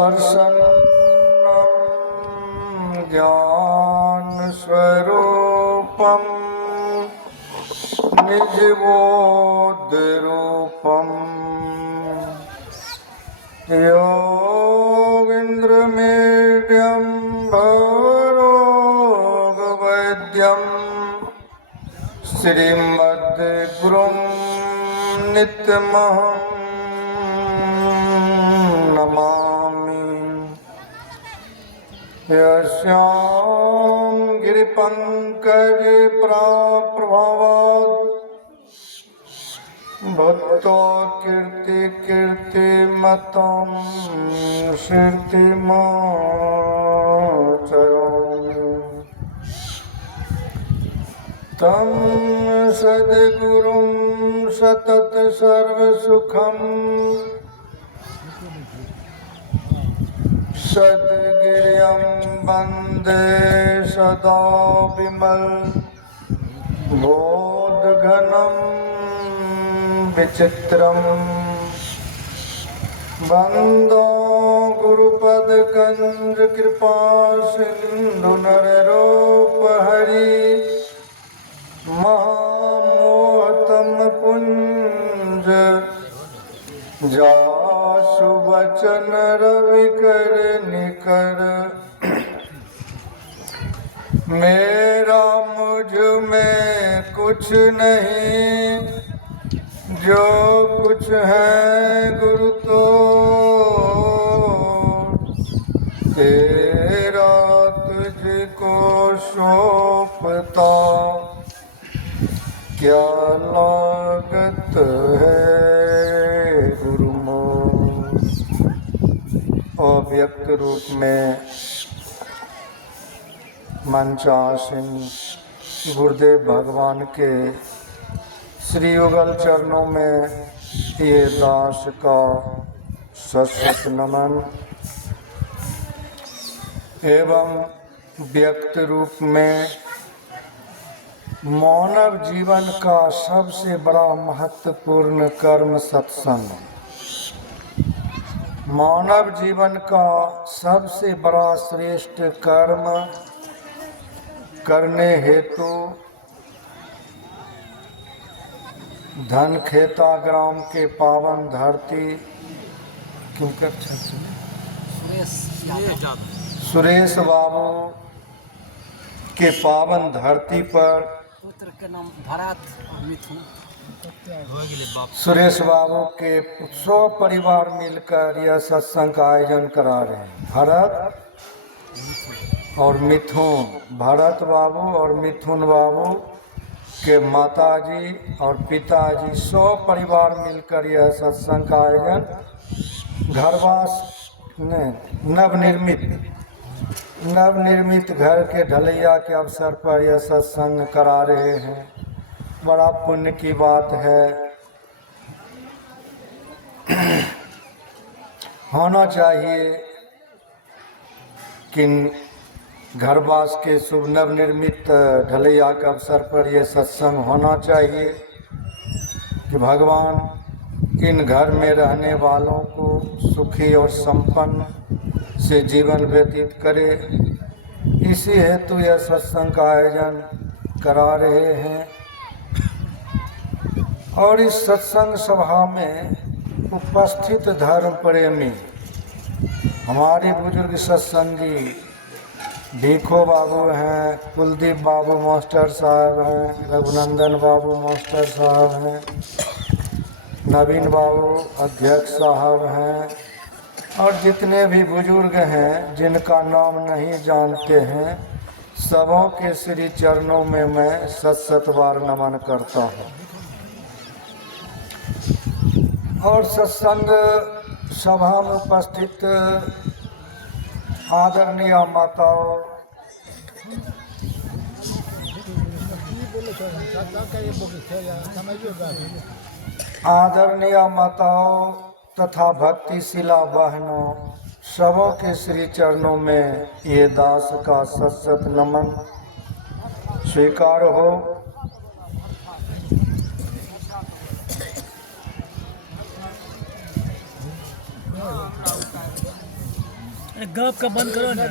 प्रसन्नं ज्ञानस्वरूपं निजबोधरूपं योगीन्द्रमीड्यं भवरोगवैद्यं श्रीमद्गुरुं नित्यमहं नमामि। यस्यां गिरिपङ्कजे प्रभावात् भक्तो कीर्तिमतं कीर्तिमाचरामि। तं सद्गुरुं सतत सर्वसुखं सद्गिर्यं वन्दे सदा विमल बोधघनं विचित्रं वन्दो गुरुपदकञ्ज कृपा सिन्धु नररूपहरि महामोहतम पुंज जासु वचन रविकर निकर। मेरा मुझ में कुछ नहीं, जो कुछ है गुरु तो तेरा तुझको सौंपता क्या लागत है गुरुमोह। अव्यक्त रूप में मंचासीन गुरुदेव भगवान के श्री युगल चरणों में ये दास का सशत नमन एवं व्यक्त रूप में मानव जीवन का सबसे बड़ा महत्वपूर्ण कर्म सत्संग। मानव जीवन का सबसे बड़ा श्रेष्ठ कर्म करने हेतु धन खेता ग्राम के पावन धरती सुरेश बाबू के पावन धरती पर पुत्र के नाम भरत मिथुन सुरेश बाबू के 100 परिवार मिलकर यह सत्संग का आयोजन करा रहे हैं। भरत और मिथुन, भरत बाबू और मिथुन बाबू के माताजी और पिताजी 100 परिवार मिलकर यह सत्संग का आयोजन घरवास नवनिर्मित घर के ढलैया के अवसर पर यह सत्संग करा रहे हैं। बड़ा पुण्य की बात है। होना चाहिए कि घरवास के शुभ नवनिर्मित ढलैया के अवसर पर यह सत्संग होना चाहिए कि भगवान इन घर में रहने वालों को सुखी और संपन्न से जीवन व्यतीत करे। इसी हेतु यह सत्संग का आयोजन करा रहे हैं। और इस सत्संग सभा में उपस्थित धर्म प्रेमी हमारे बुजुर्ग सत्संगी भीखो बाबू हैं, कुलदीप बाबू मास्टर साहब हैं, रघुनंदन बाबू मास्टर साहब हैं, नवीन बाबू अध्यक्ष साहब हैं, और जितने भी बुजुर्ग हैं जिनका नाम नहीं जानते हैं, सबों के श्री चरणों में मैं सत बार नमन करता हूँ। और सत्संग सभा में उपस्थित आदरणीय माताओं, आदरणीय माताओं तथा भक्तिशिला बहनों, सबों के श्री चरणों में ये दास का सत नमन स्वीकार हो। गप का बंद करो ना।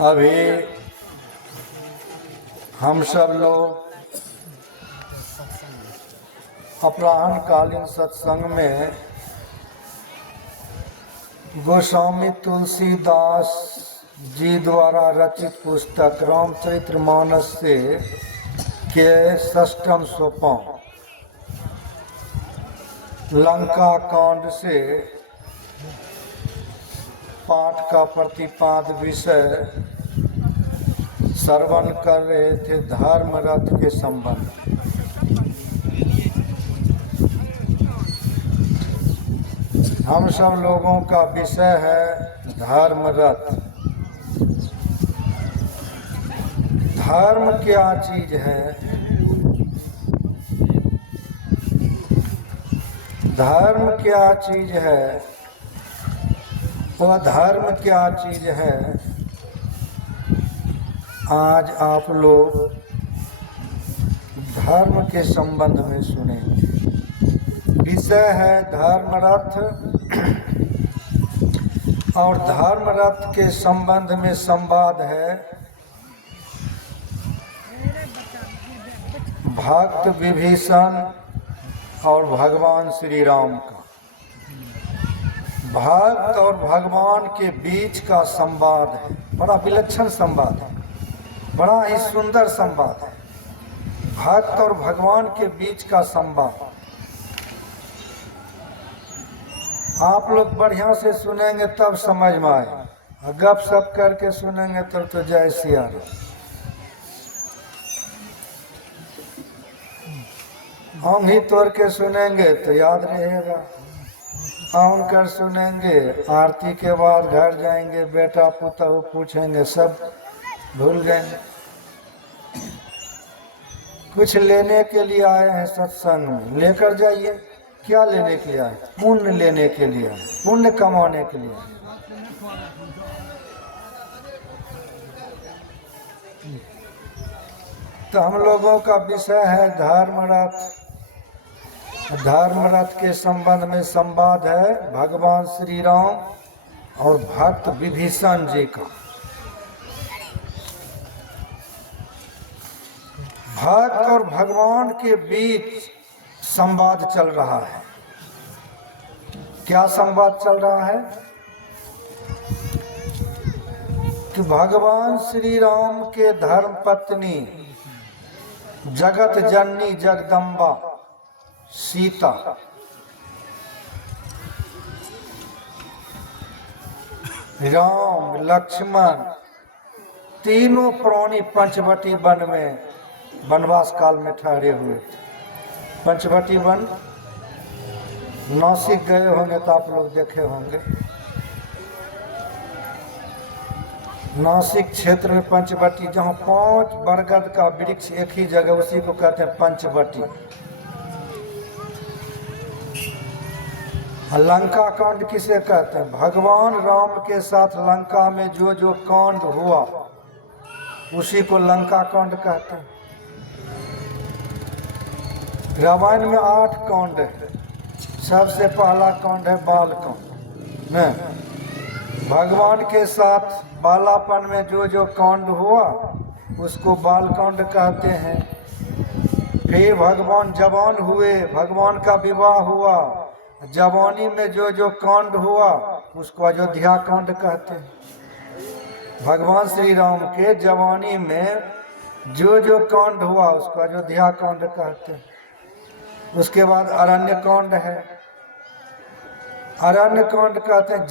अभी हम सब लोग अपराह्नकालीन सत्संग में गोस्वामी तुलसीदास जी द्वारा रचित पुस्तक रामचरितमानस से के 6ठम सोपान लंका कांड से पाठ का प्रतिपाद विषय श्रवण कर रहे थे, धर्म रथ के संबंध। हम सब लोगों का विषय है धर्म रथ। धर्म क्या चीज है? धर्म क्या चीज है? वह धर्म क्या चीज है? आज आप लोग धर्म के संबंध में सुनेंगे। विषय है धर्म रथ, और धर्म रथ के संबंध में संवाद है भक्त विभीषण और भगवान श्री राम का। भक्त और भगवान के बीच का संवाद है, बड़ा विलक्षण संवाद है, बड़ा ही सुंदर संवाद है। भक्त और भगवान के बीच का संवाद आप लोग बढ़िया से सुनेंगे तब समझ में आए, गप सप करके सुनेंगे तब तो जय सिया राम। हम ही तोड़ के सुनेंगे तो याद रहेगा, आउन कर सुनेंगे, आरती के बाद घर जाएंगे, बेटा पुतहु पूछेंगे, सब भूल जाएंगे। कुछ लेने के लिए आए हैं सत्संग में, लेकर जाइए। क्या लेने के लिए आए? पुण्य लेने के लिए, पुण्य कमाने के लिए। तो हम लोगों का विषय है धर्म रथ। धर्म रथ के संबंध में संवाद है भगवान श्री राम और भक्त विभीषण जी का। भक्त और भगवान के बीच संवाद चल रहा है। क्या संवाद चल रहा है? कि भगवान श्री राम के धर्म पत्नी जगत जननी जगदम्बा सीता राम लक्ष्मण तीनों प्राणी पंचवटी वन में वनवास काल में ठहरे हुए थे। पंचवटी वन नासिक गए होंगे तो आप लोग देखे होंगे। नासिक क्षेत्र में पंचवटी, जहाँ 5 बरगद का वृक्ष एक ही जगह, उसी को कहते हैं पंचवटी। लंका कांड किसे कहते हैं? भगवान राम के साथ लंका में जो जो कांड हुआ उसी को लंका कांड कहते हैं। रामायण में 8 कांड है। सबसे पहला कांड है बाल कांड में, भगवान के साथ बालापन में जो जो कांड हुआ उसको बाल कांड कहते हैं। फिर भगवान जवान हुए, भगवान का विवाह हुआ, जवानी में जो कांड हुआ उसको अयोध्या कांड कहते हैं। भगवान श्री राम के जवानी में जो कांड हुआ उसको अयोध्या कांड कहते हैं। उसके बाद अरण्य कांड है। अरण्य कांड कहते हैं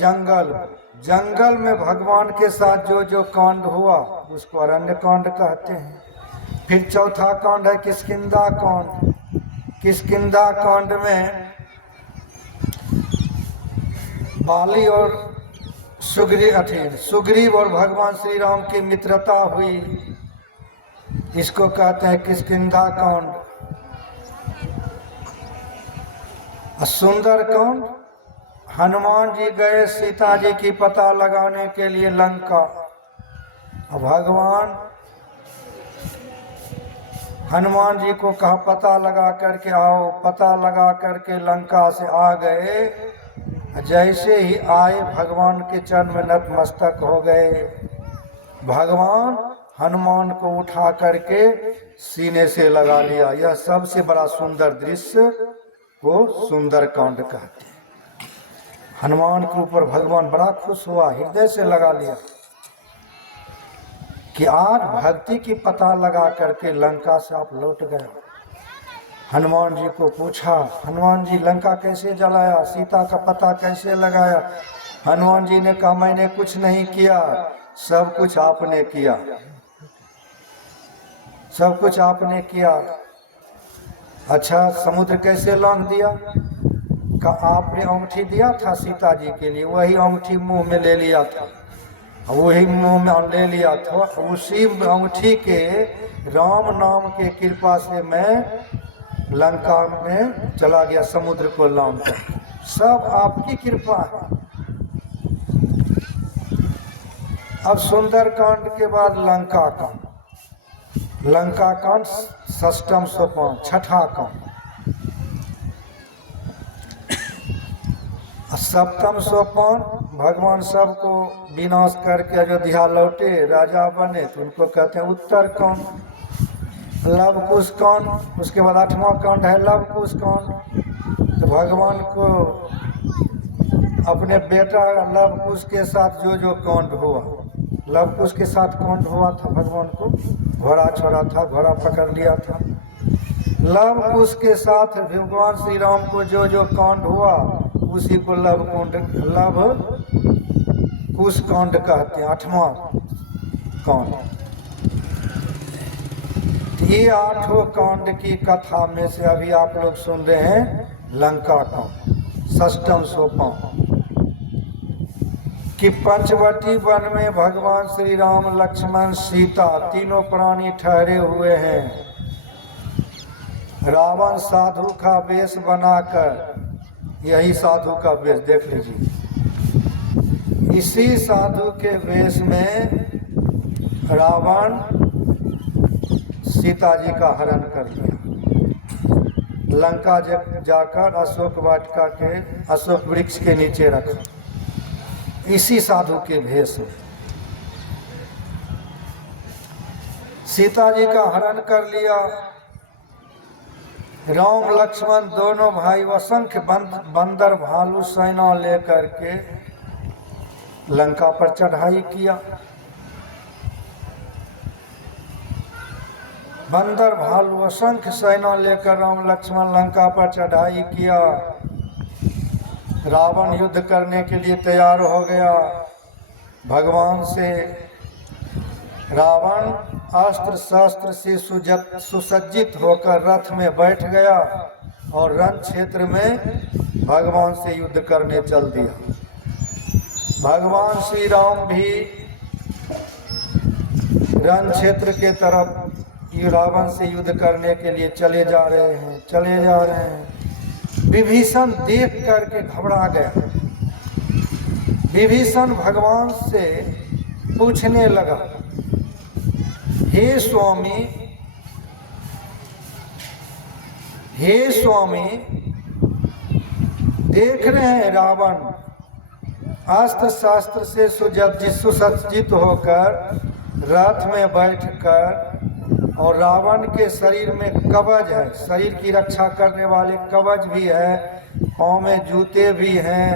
जंगल में भगवान के साथ जो कांड हुआ उसको अरण्य कांड कहते हैं। फिर चौथा कांड है किष्किंधा कांड। किष्किंधा कांड में बाली और सुग्रीव और भगवान श्री राम की मित्रता हुई, इसको कहते हैं किष्किंधा कांड। सुंदर कांड, हनुमान जी गए सीता जी की पता लगाने के लिए लंका। भगवान हनुमान जी को कहा पता लगा करके आओ, पता लगा करके लंका से आ गए। जैसे ही आए भगवान के चरण में नतमस्तक हो गए। भगवान हनुमान को उठा करके सीने से लगा लिया। यह सबसे बड़ा सुंदर दृश्य को सुंदर कांड कहते हैं। हनुमान के ऊपर भगवान बड़ा खुश हुआ, हृदय से लगा लिया कि आज भक्ति की पता लगा करके लंका से आप लौट गए। हनुमान जी को पूछा, हनुमान जी लंका कैसे जलाया, सीता का पता कैसे लगाया? हनुमान जी ने कहा मैंने कुछ नहीं किया, सब कुछ आपने किया, सब कुछ आपने किया। अच्छा समुद्र कैसे लांघ दिया? कहा आपने अंगूठी दिया था सीता जी के लिए, वही अंगूठी मुंह में ले लिया था, वही मुंह में ले लिया था। उसी अंगूठी के राम नाम के कृपा से मैं लंका में चला गया, समुद्र को लांघ कर। सब आपकी कृपा है। अब सुंदर कांड के बाद लंका कांड। लंका कांड षष्ठम सोपान, छठा कांड। सप्तम सोपान भगवान सबको विनाश करके अयोध्या लौटे, राजा बने, तो उनको कहते हैं उत्तर कांड। लव कुश कांड। उसके बाद आठवां कांड है लव कुश कांड। तो भगवान को अपने बेटा लव कुश के साथ जो कांड हुआ, लव कुश के साथ कांड हुआ था, भगवान को घोड़ा छोड़ा था, घोड़ा पकड़ लिया था। लव कुश के साथ भगवान श्री राम को जो कांड हुआ उसी को लव कुश कांड कहते हैं, आठवां कांड। ये आठों कांड की कथा में से अभी आप लोग सुन रहे हैं लंका कांड, षष्ठम सोपान। कि पंचवटी वन में भगवान श्री राम लक्ष्मण सीता तीनों प्राणी ठहरे हुए हैं। रावण साधु का वेश बनाकर, यही साधु का वेश देख लीजिए, इसी साधु के वेश में रावण सीता जी का हरण कर लिया। लंका जाकर अशोक वाटिका के अशोक वृक्ष के नीचे रखा, इसी साधु के भेष में। सीता जी का हरण कर लिया। राम लक्ष्मण दोनों भाई असंख्य बंदर भालू सेना लेकर के लंका पर चढ़ाई किया। बंदर भालू असंख्य सेना लेकर राम लक्ष्मण लंका पर चढ़ाई किया। रावण युद्ध करने के लिए तैयार हो गया भगवान से। रावण अस्त्र शस्त्र से सुसज्जित होकर रथ में बैठ गया और रण क्षेत्र में भगवान से युद्ध करने चल दिया। भगवान श्री राम भी रण क्षेत्र के तरफ रावण से युद्ध करने के लिए चले जा रहे हैं। विभीषण देख करके घबरा गया। विभीषण भगवान से पूछने लगा, हे स्वामी, देख रहे हैं रावण अस्त्र शास्त्र से सुसज्जित होकर रथ में बैठकर और रावण के शरीर में कवच है, शरीर की रक्षा करने वाले कवच भी है, पाँव में जूते भी हैं।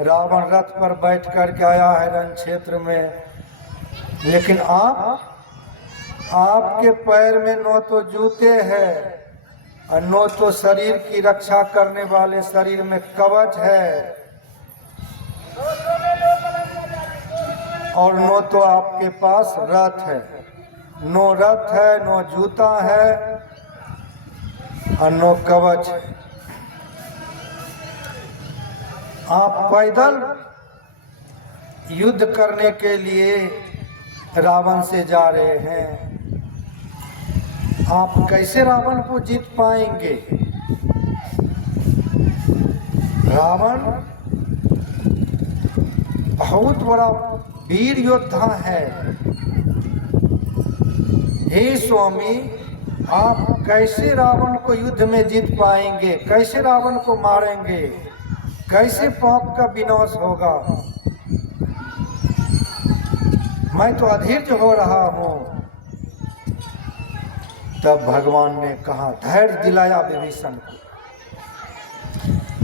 रावण रथ पर बैठ कर के आया है रण क्षेत्र में, लेकिन आपके पैर में न तो जूते हैं और न तो शरीर की रक्षा करने वाले शरीर में कवच है, और न तो आपके पास रथ है। नो रथ है, नो जूता है और नो कवच है। आप पैदल युद्ध करने के लिए रावण से जा रहे हैं। आप कैसे रावण को जीत पाएंगे? रावण बहुत बड़ा वीर योद्धा है। हे स्वामी, आप कैसे रावण को युद्ध में जीत पाएंगे? कैसे रावण को मारेंगे? कैसे पाप का विनाश होगा? मैं तो अधीर्य हो रहा हूं। तब भगवान ने कहा, धैर्य दिलाया विभीषण को।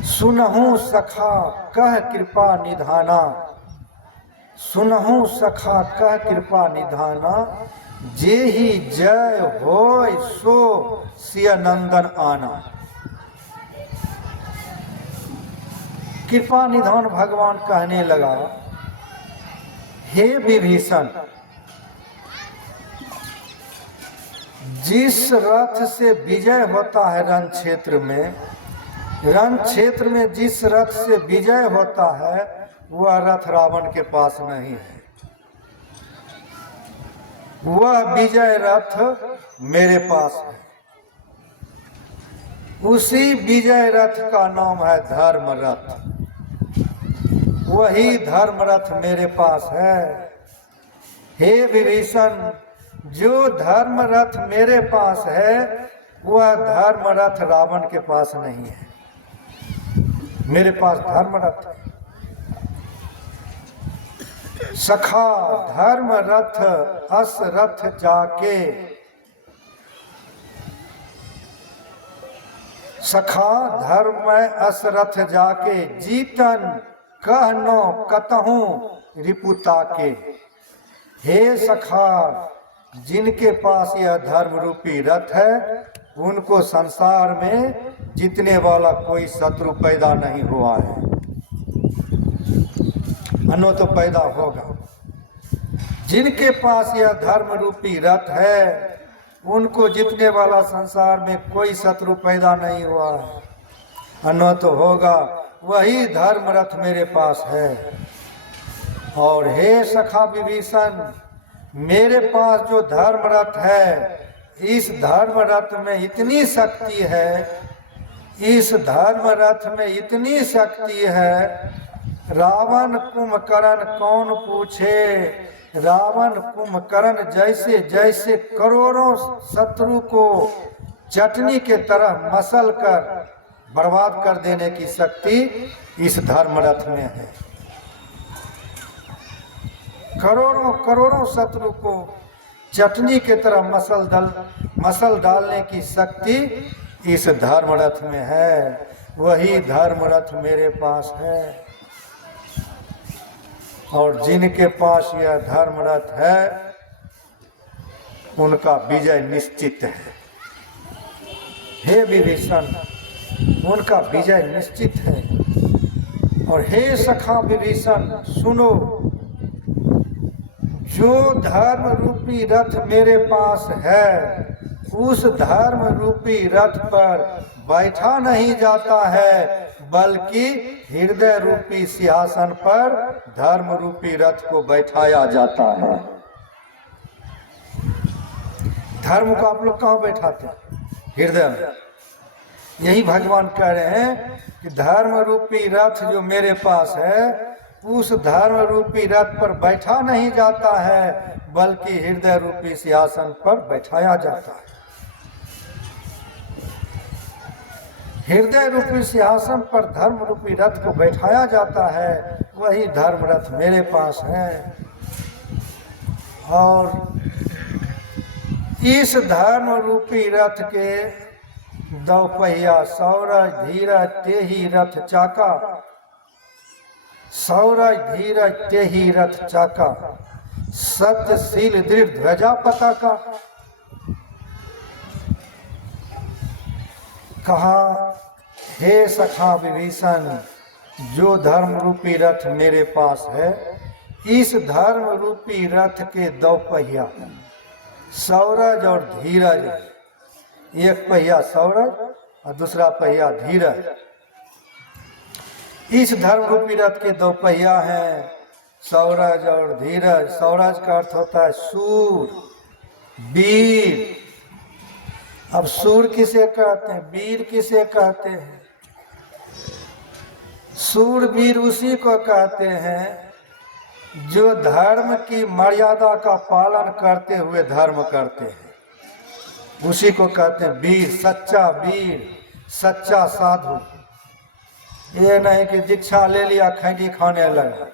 सुनहु सखा कह कृपा निधाना, सुनहु सखा कह कृपा निधाना, जे ही जय होय सो सिय नंदन आना। कृपा निधान भगवान कहने लगा, हे विभीषण, जिस रथ से विजय होता है रण क्षेत्र में जिस रथ से विजय होता है वह रथ रावण के पास नहीं है। वह विजय रथ मेरे पास है। उसी विजय रथ का नाम है धर्म रथ। वही धर्म रथ मेरे पास है। हे विभीषण, जो धर्म रथ मेरे पास है वह धर्म रथ रावण के पास नहीं है। मेरे पास धर्म रथ है। सखा धर्म रथ अस रथ जाके, सखा धर्म अस रथ जाके, जीतन कहनो कतहूं रिपुता के। हे सखा, जिनके पास यह धर्म रूपी रथ है उनको संसार में जीतने वाला कोई शत्रु पैदा नहीं हुआ है, अनो तो पैदा होगा। जिनके पास यह धर्म रूपी रथ है उनको जीतने वाला संसार में कोई शत्रु पैदा नहीं हुआ है, अनो तो होगा। वही धर्म रथ मेरे पास है। और हे सखा विभीषण, मेरे पास जो धर्म रथ है, इस धर्म रथ में इतनी शक्ति है, इस धर्म रथ में इतनी शक्ति है, रावण कुंभकर्ण कौन पूछे। रावण कुंभकर्ण जैसे जैसे करोड़ों शत्रु को चटनी के तरह मसल कर बर्बाद कर देने की शक्ति इस धर्म रथ में है। करोड़ों करोड़ों शत्रु को चटनी के तरह मसल डालने की शक्ति इस धर्म रथ में है। वही धर्म रथ मेरे पास है। और जिनके पास यह धर्म रथ है उनका विजय निश्चित है। हे विभीषण, उनका विजय निश्चित है। और हे सखा विभीषण, सुनो, जो धर्म रूपी रथ मेरे पास है उस धर्म रूपी रथ पर बैठा नहीं जाता है, बल्कि हृदय रूपी सिंहासन पर धर्म रूपी रथ को बैठाया जाता है। धर्म को आप लोग कहाँ बैठाते हैं? हृदय में। यही भगवान कह रहे हैं कि धर्म रूपी रथ जो मेरे पास है उस धर्म रूपी रथ पर बैठा नहीं जाता है, बल्कि हृदय रूपी सिंहासन पर बैठाया जाता है। हृदय रूपी सिंहासन पर धर्म रूपी रथ को बैठाया जाता है। वही धर्म रथ मेरे पास है। और इस धर्म रूपी रथ के दो पहिया सौरज धीरज तेहि रथ चाका, सौरज धीरज तेहि रथ चाका, सत्यशील दृढ़ ध्वजा पताका। कहा, हे सखा विभीषण, जो धर्म रूपी रथ मेरे पास है, इस धर्म रूपी रथ के दो पहिया सौरज और धीरज, एक पहिया सौरज और दूसरा पहिया धीरज। इस धर्म रूपी रथ के दो पहिया हैं सौरज और धीरज। सौरज का अर्थ होता है सूर, वीर। अब सूर किसे कहते हैं, वीर किसे कहते हैं? सूरवीर उसी को कहते हैं जो धर्म की मर्यादा का पालन करते हुए धर्म करते हैं, उसी को कहते हैं वीर, सच्चा वीर, सच्चा साधु। ये नहीं कि दीक्षा ले लिया खैनी खाने लगा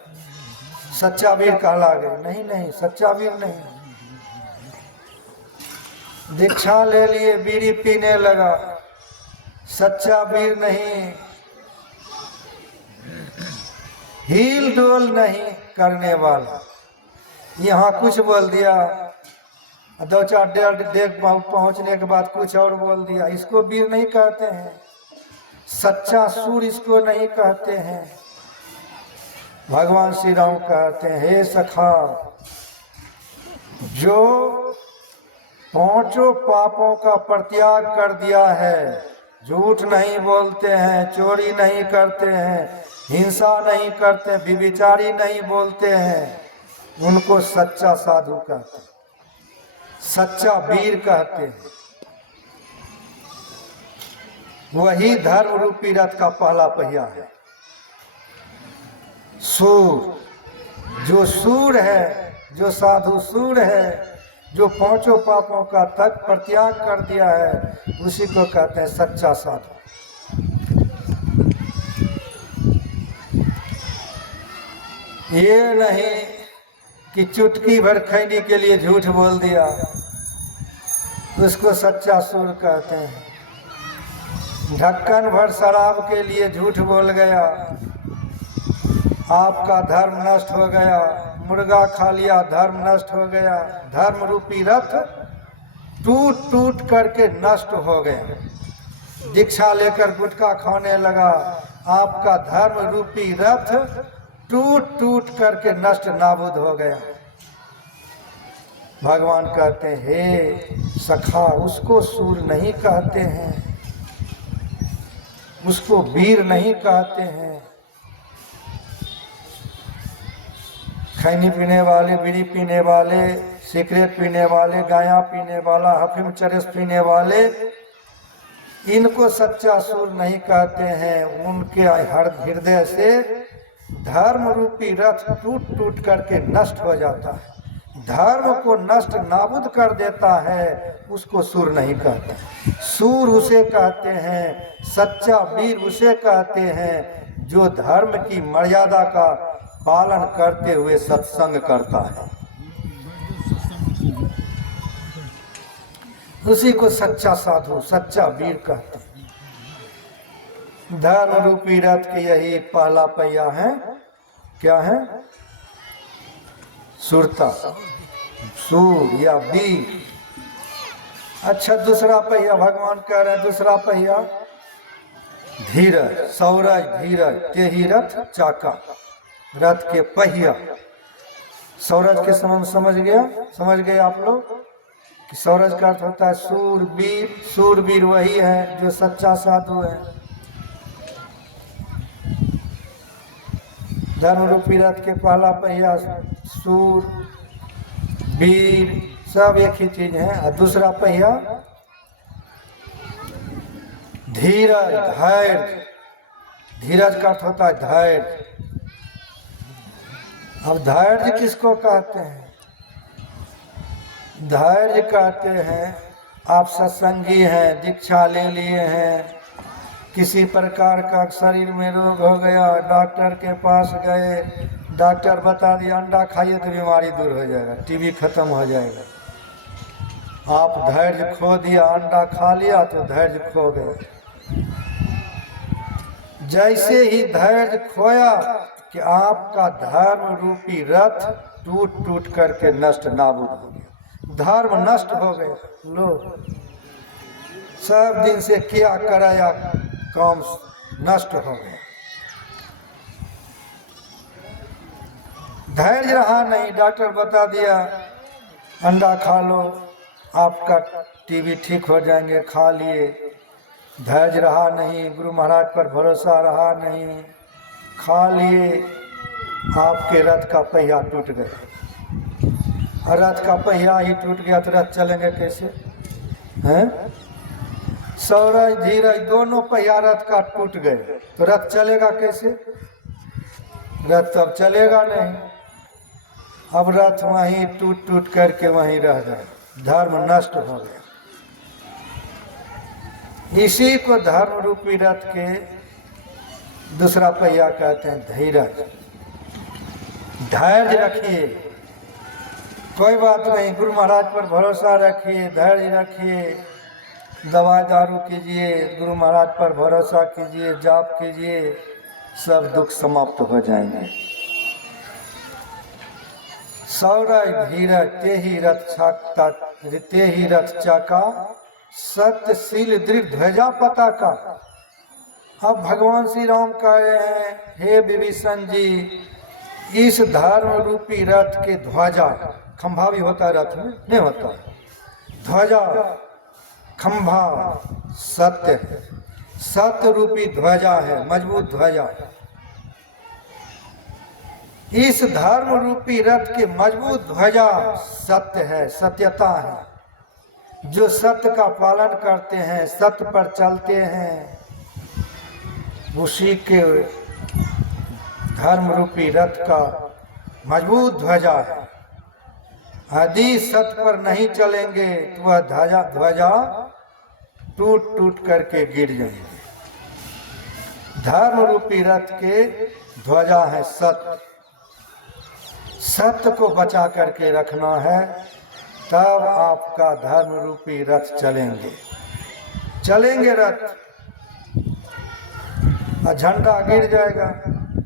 सच्चा वीर कहला गए, नहीं नहीं, सच्चा वीर नहीं। दीक्षा ले लिए बीड़ी पीने लगा, सच्चा वीर नहीं। हील डोल नहीं करने वाला, यहाँ कुछ बोल दिया, दो चार डेग पहुंचने के बाद कुछ और बोल दिया, इसको वीर नहीं कहते हैं। सच्चा सूर इसको नहीं कहते हैं। भगवान श्री राम कहते हैं, हे सखा, जो पांचों पापों का परित्याग कर दिया है, झूठ नहीं बोलते हैं, चोरी नहीं करते हैं, हिंसा नहीं करते, व्यभिचारी नहीं बोलते हैं, उनको सच्चा साधु कहते हैं, सच्चा वीर कहते हैं। वही धर्म रूपी रथ का पहला पहिया है सूर। जो सूर है, जो साधु सूर है, जो पांचों पापों का तक परित्याग कर दिया है, उसी को कहते हैं सच्चा साधु। ये नहीं कि चुटकी भर खैनी के लिए झूठ बोल दिया, उसको सच्चा सूर कहते हैं। ढक्कन भर शराब के लिए झूठ बोल गया, आपका धर्म नष्ट हो गया। मुर्गा खा लिया, धर्म नष्ट हो गया। धर्म रूपी रथ टूट टूट करके नष्ट हो गया। दीक्षा लेकर गुटखा खाने लगा, आपका धर्म रूपी रथ टूट टूट करके नष्ट नाबूद हो गया। भगवान कहते हैं, हे सखा, उसको सूर नहीं कहते हैं, उसको वीर नहीं कहते हैं। खैनी पीने वाले, बीड़ी पीने वाले, सिगरेट पीने वाले, गाया पीने वाला, अफीम चरस पीने वाले, इनको सच्चा सूर नहीं कहते हैं। उनके हृदय से धर्म रूपी रथ टूट टूट करके नष्ट हो जाता है, धर्म को नष्ट नाबूद कर देता है, उसको सूर नहीं कहते। सूर उसे कहते हैं, सच्चा वीर उसे कहते हैं जो धर्म की मर्यादा का पालन करते हुए सत्संग करता है, उसी को सच्चा साधु, सच्चा वीर कहते हैं। धर्म रूपी रथ के यही पहला पहिया है, क्या है? सुरता, सूर या वीर। अच्छा, दूसरा पहिया भगवान कह रहे हैं, दूसरा पहिया धीरज, सौरज धीरज तेहि रथ चाका। रथ के पहिया, सौरज के समय समझ गए आप लोग कि सौरज का अर्थ होता है सूरवीर। सूरवीर वही है जो सच्चा साधु है। धर्म रूपी रथ के पहला पहिया सूर, वीर, सब एक ही चीज है। और दूसरा पहिया धीरज, धैर्य। धीरज का अर्थ होता है धैर्य। अब धैर्य किसको कहते हैं? धैर्य कहते हैं, आप सत्संगी हैं, दीक्षा ले लिए हैं, किसी प्रकार का शरीर में रोग हो गया, डॉक्टर के पास गए, डॉक्टर बता दिया अंडा खाइए तो बीमारी दूर हो जाएगा, टीबी खत्म हो जाएगा। आप धैर्य खो दिया, अंडा खा लिया तो धैर्य खो गए। जैसे ही धैर्य खोया कि आपका धर्म रूपी रथ टूट टूट करके नष्ट नाबूद हो गया, धर्म नष्ट हो गए। लो, सब दिन से किया कराया काम नष्ट हो गया। धैर्य रहा नहीं, डॉक्टर बता दिया अंडा खा लो आपका टीबी ठीक हो जाएंगे, खा लिए। धैर्य रहा नहीं, गुरु महाराज पर भरोसा रहा नहीं, खा लिए, आपके रथ का पहिया टूट गया। और रथ का पहिया ही टूट गया तो रथ चलेंगे कैसे? हैं? सौरज धीरज दोनों पहिया रथ का टूट गए तो रथ चलेगा कैसे? रथ तब चलेगा नहीं। अब रथ वहीं टूट टूट करके वहीं रह गए, धर्म नष्ट हो गया। इसी को धर्म रूपी रथ के दूसरा पहिया कहते हैं धीरज। धैर्य रखिए, कोई बात नहीं, गुरु महाराज पर भरोसा रखिए, धैर्य रखिए, दवाई दारू कीजिए, गुरु महाराज पर भरोसा कीजिए, जाप कीजिए, सब दुख समाप्त हो जाएंगे। सौरज धीरज ते ही रथ चाका, सत्यशील दृढ़ ध्वजा पताका। अब भगवान श्री राम कह रहे हैं, हे विभीषण जी, इस धर्म रूपी रथ के ध्वजा, खंभा भी होता है रथ में, नहीं होता, ध्वजा खंभा सत्य, सत्य रूपी ध्वजा है, मजबूत ध्वजा। इस धर्म रूपी रथ के मजबूत ध्वजा सत्य है, सत्यता है। जो सत्य का पालन करते हैं, सत्य पर चलते हैं, उसी के धर्म रूपी रथ का मजबूत ध्वजा है। यदि सत्य पर नहीं चलेंगे तो वह ध्वजा टूट टूट करके गिर जाएंगे। धर्म रूपी रथ के ध्वजा है सत्य। सत्य को बचा करके रखना है, तब आपका धर्म रूपी रथ चलेंगे रथ। और झंडा गिर जाएगा,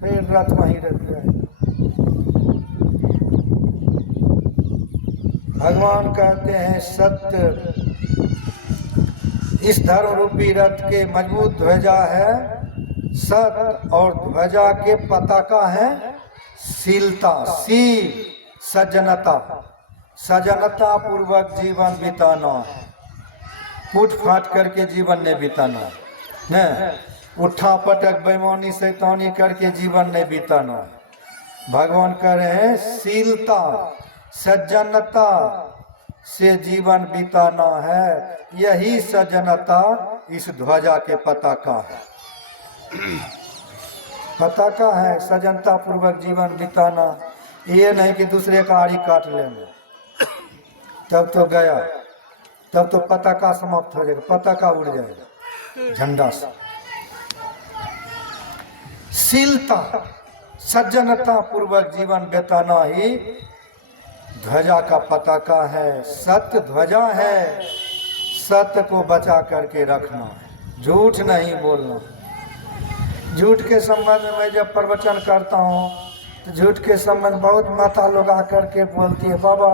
फिर रथ वहीं रख जाएगा। भगवान कहते हैं सत्य, इस धर्म रूपी रथ के मजबूत ध्वजा है सत्य, और ध्वजा के पताका है शीलता, शील सज्जनता, सज्जनता पूर्वक जीवन बिताना है। फूट फाट करके जीवन नहीं बिताना है, उठा पटक बेईमानी शैतानी करके जीवन नहीं बिताना है। भगवान कह रहे हैं शीलता सज्जनता से जीवन बिताना है। यही सज्जनता इस ध्वजा के पताका है, पताका है सज्जनता पूर्वक जीवन बिताना। ये नहीं कि दूसरे का आड़ी काट लेंगे, तब तो गया, तब तो पताका समाप्त हो जाएगा, पताका उड़ जाएगा झंडा से। शीलता सज्जनता पूर्वक जीवन बिताना ही ध्वजा का पताका है, सत्य ध्वजा है। सत्य को बचा करके रखना है, झूठ नहीं बोलना। झूठ के संबंध में मैं जब प्रवचन करता हूँ तो झूठ के संबंध बहुत माता लोग आकर के बोलती है, बाबा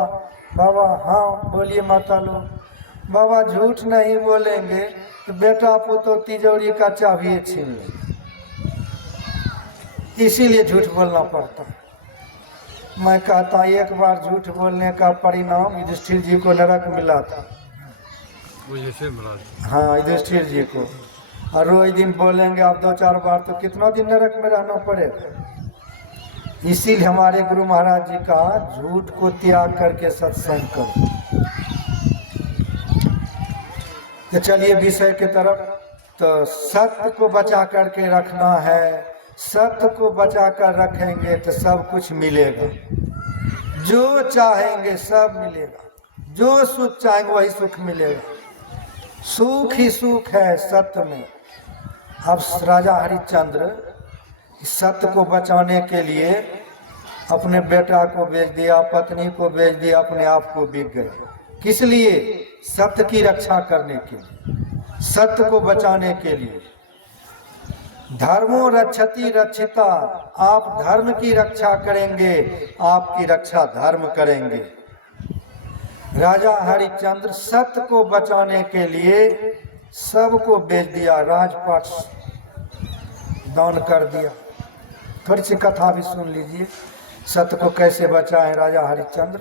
बाबा, हाँ बोलिए माता लोग। बाबा झूठ नहीं बोलेंगे तो बेटा पुतो तिजोरी का चाबी छीन लेंगे, इसीलिए झूठ बोलना पड़ता है। मैं कहता हूँ एक बार झूठ बोलने का परिणाम युधिष्ठिर जी को नरक मिला था। हाँ, युधिष्ठिर जी को। और रोज दिन बोलेंगे आप 2-4 बार तो कितना दिन नरक में रहना पड़ेगा। इसीलिए हमारे गुरु महाराज जी का झूठ को त्याग करके सत्संग करो। तो चलिए विषय की तरफ। तो सत्य को बचा करके रखना है, सत्य को बचा कर रखेंगे तो सब कुछ मिलेगा। जो चाहेंगे सब मिलेगा, जो सुख चाहेंगे वही सुख मिलेगा। सुख ही सुख है सत्य में। अब राजा हरिश्चंद्र सत्य को बचाने के लिए अपने बेटा को बेच दिया, पत्नी को बेच दिया, अपने आप को बिक गए। किस लिए? सत्य की रक्षा करने के लिए, सत्य को बचाने के लिए। धर्मो रक्षति रक्षिता, आप धर्म की रक्षा करेंगे, आपकी रक्षा धर्म करेंगे। राजा हरिश्चंद्र सत्य को बचाने के लिए सबको बेच दिया, राजपाट दान कर दिया। थोड़ी सी कथा भी सुन लीजिए, सत्य को कैसे बचाए राजा हरिश्चंद्र।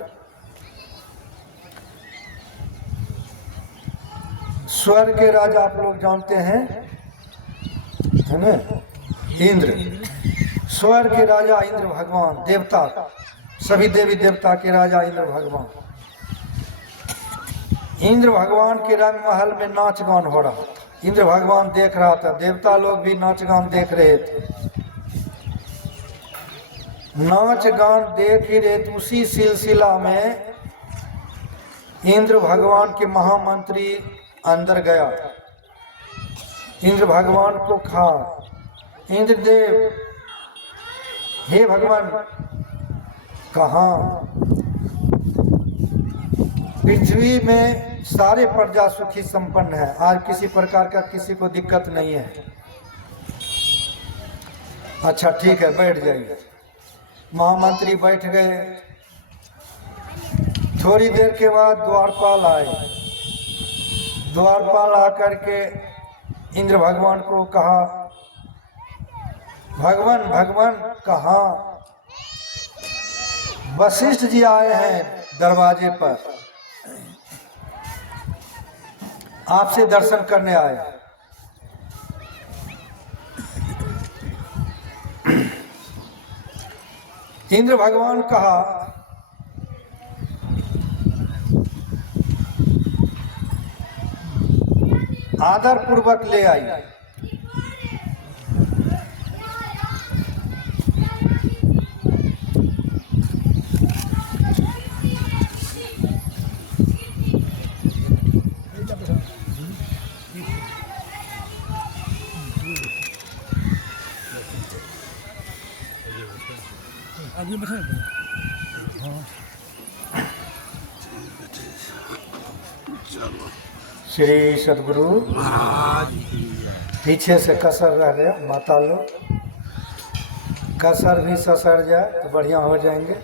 स्वर्ग के राजा आप लोग जानते हैं, है ना, इंद्र। स्वर्ग के राजा इंद्र भगवान, देवता, सभी देवी देवता के राजा इंद्र भगवान। इंद्र भगवान के रंग महल में नाच गान हो रहा था। इंद्र भगवान देख रहा था, देवता लोग भी नाच गान देख रहे थे। नाच गान देख ही रहे थे, उसी सिलसिला में इंद्र भगवान के महामंत्री अंदर गया। इंद्र भगवान को कहा, इंद्रदेव, हे भगवान, कहाँ पृथ्वी में सारे प्रजा सुखी संपन्न है, आज किसी प्रकार का किसी को दिक्कत नहीं है। अच्छा ठीक है, बैठ जाइए। महामंत्री बैठ गए। थोड़ी देर के बाद द्वारपाल आए। द्वारपाल आकर के इंद्र भगवान को कहा, भगवान भगवान कहाँ? वशिष्ठ जी आए हैं दरवाजे पर, आपसे दर्शन करने आए। इंद्र भगवान कहा, आदर पूर्वक ले आई। आगे बैठा है। श्री सदगुरु पीछे से कसर रह गया, माता लोग कसर भी ससर जाए तो बढ़िया हो जाएंगे।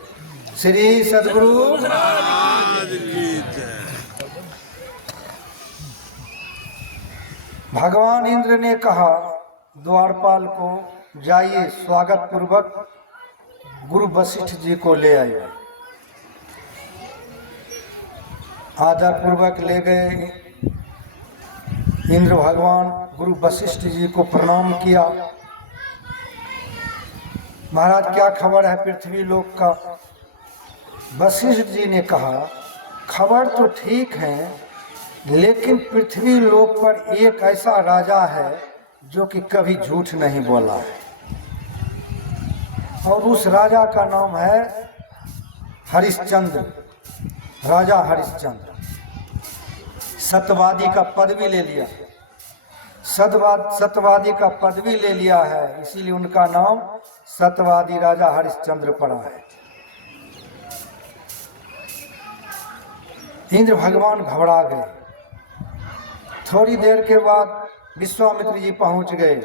श्री सदगुरु भगवान इंद्र ने कहा द्वारपाल को, जाइए स्वागत पूर्वक गुरु वशिष्ठ जी को ले आइए। आदर पूर्वक ले गए। इंद्र भगवान गुरु वशिष्ठ जी को प्रणाम किया। महाराज क्या खबर है पृथ्वी लोक का? वशिष्ठ जी ने कहा, खबर तो ठीक है, लेकिन पृथ्वी लोक पर एक ऐसा राजा है जो कि कभी झूठ नहीं बोला है, और उस राजा का नाम है हरिश्चंद्र, राजा हरिश्चंद्र। सत्यवादी का पदवी ले लिया, सत्यवादी का पदवी ले लिया है, इसीलिए उनका नाम सत्यवादी राजा हरिश्चंद्र पड़ा है। इंद्र भगवान घबरा गए। थोड़ी देर के बाद विश्वामित्र जी पहुंच गए।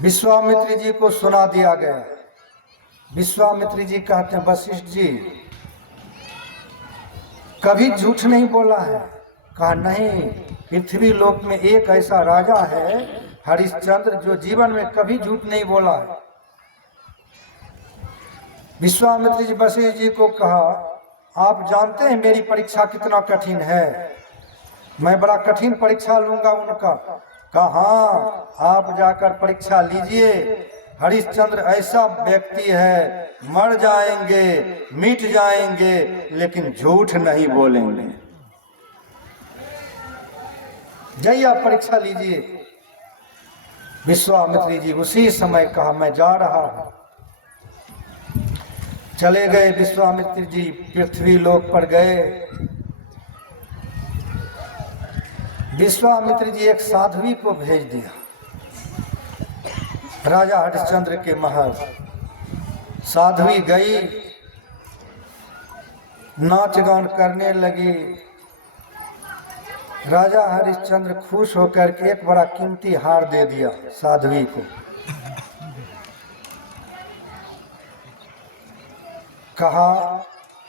विश्वामित्र जी को सुना दिया गया। विश्वामित्र जी कहते हैं, वशिष्ठ जी कभी झूठ नहीं बोला है। कहा नहीं, पृथ्वी लोक में एक ऐसा राजा है हरिश्चंद्र जो जीवन में कभी झूठ नहीं बोला है। विश्वामित्र जी वशिष्ठ जी को कहा, आप जानते हैं मेरी परीक्षा कितना कठिन है, मैं बड़ा कठिन परीक्षा लूंगा उनका। कहा आप जाकर परीक्षा लीजिए, हरिश्चंद्र ऐसा व्यक्ति है, मर जाएंगे, मिट जाएंगे, लेकिन झूठ नहीं बोलेंगे। जाइए आप परीक्षा लीजिए। विश्वामित्र जी उसी समय कहा, मैं जा रहा हूं। चले गए विश्वामित्र जी, पृथ्वी लोक पर गए। विश्वामित्र जी एक साध्वी को भेज दिया राजा हरिश्चंद्र के महल। साध्वी गई, नाच गान करने लगी। राजा हरिश्चंद्र खुश होकर के एक बड़ा कीमती हार दे दिया साध्वी को। कहा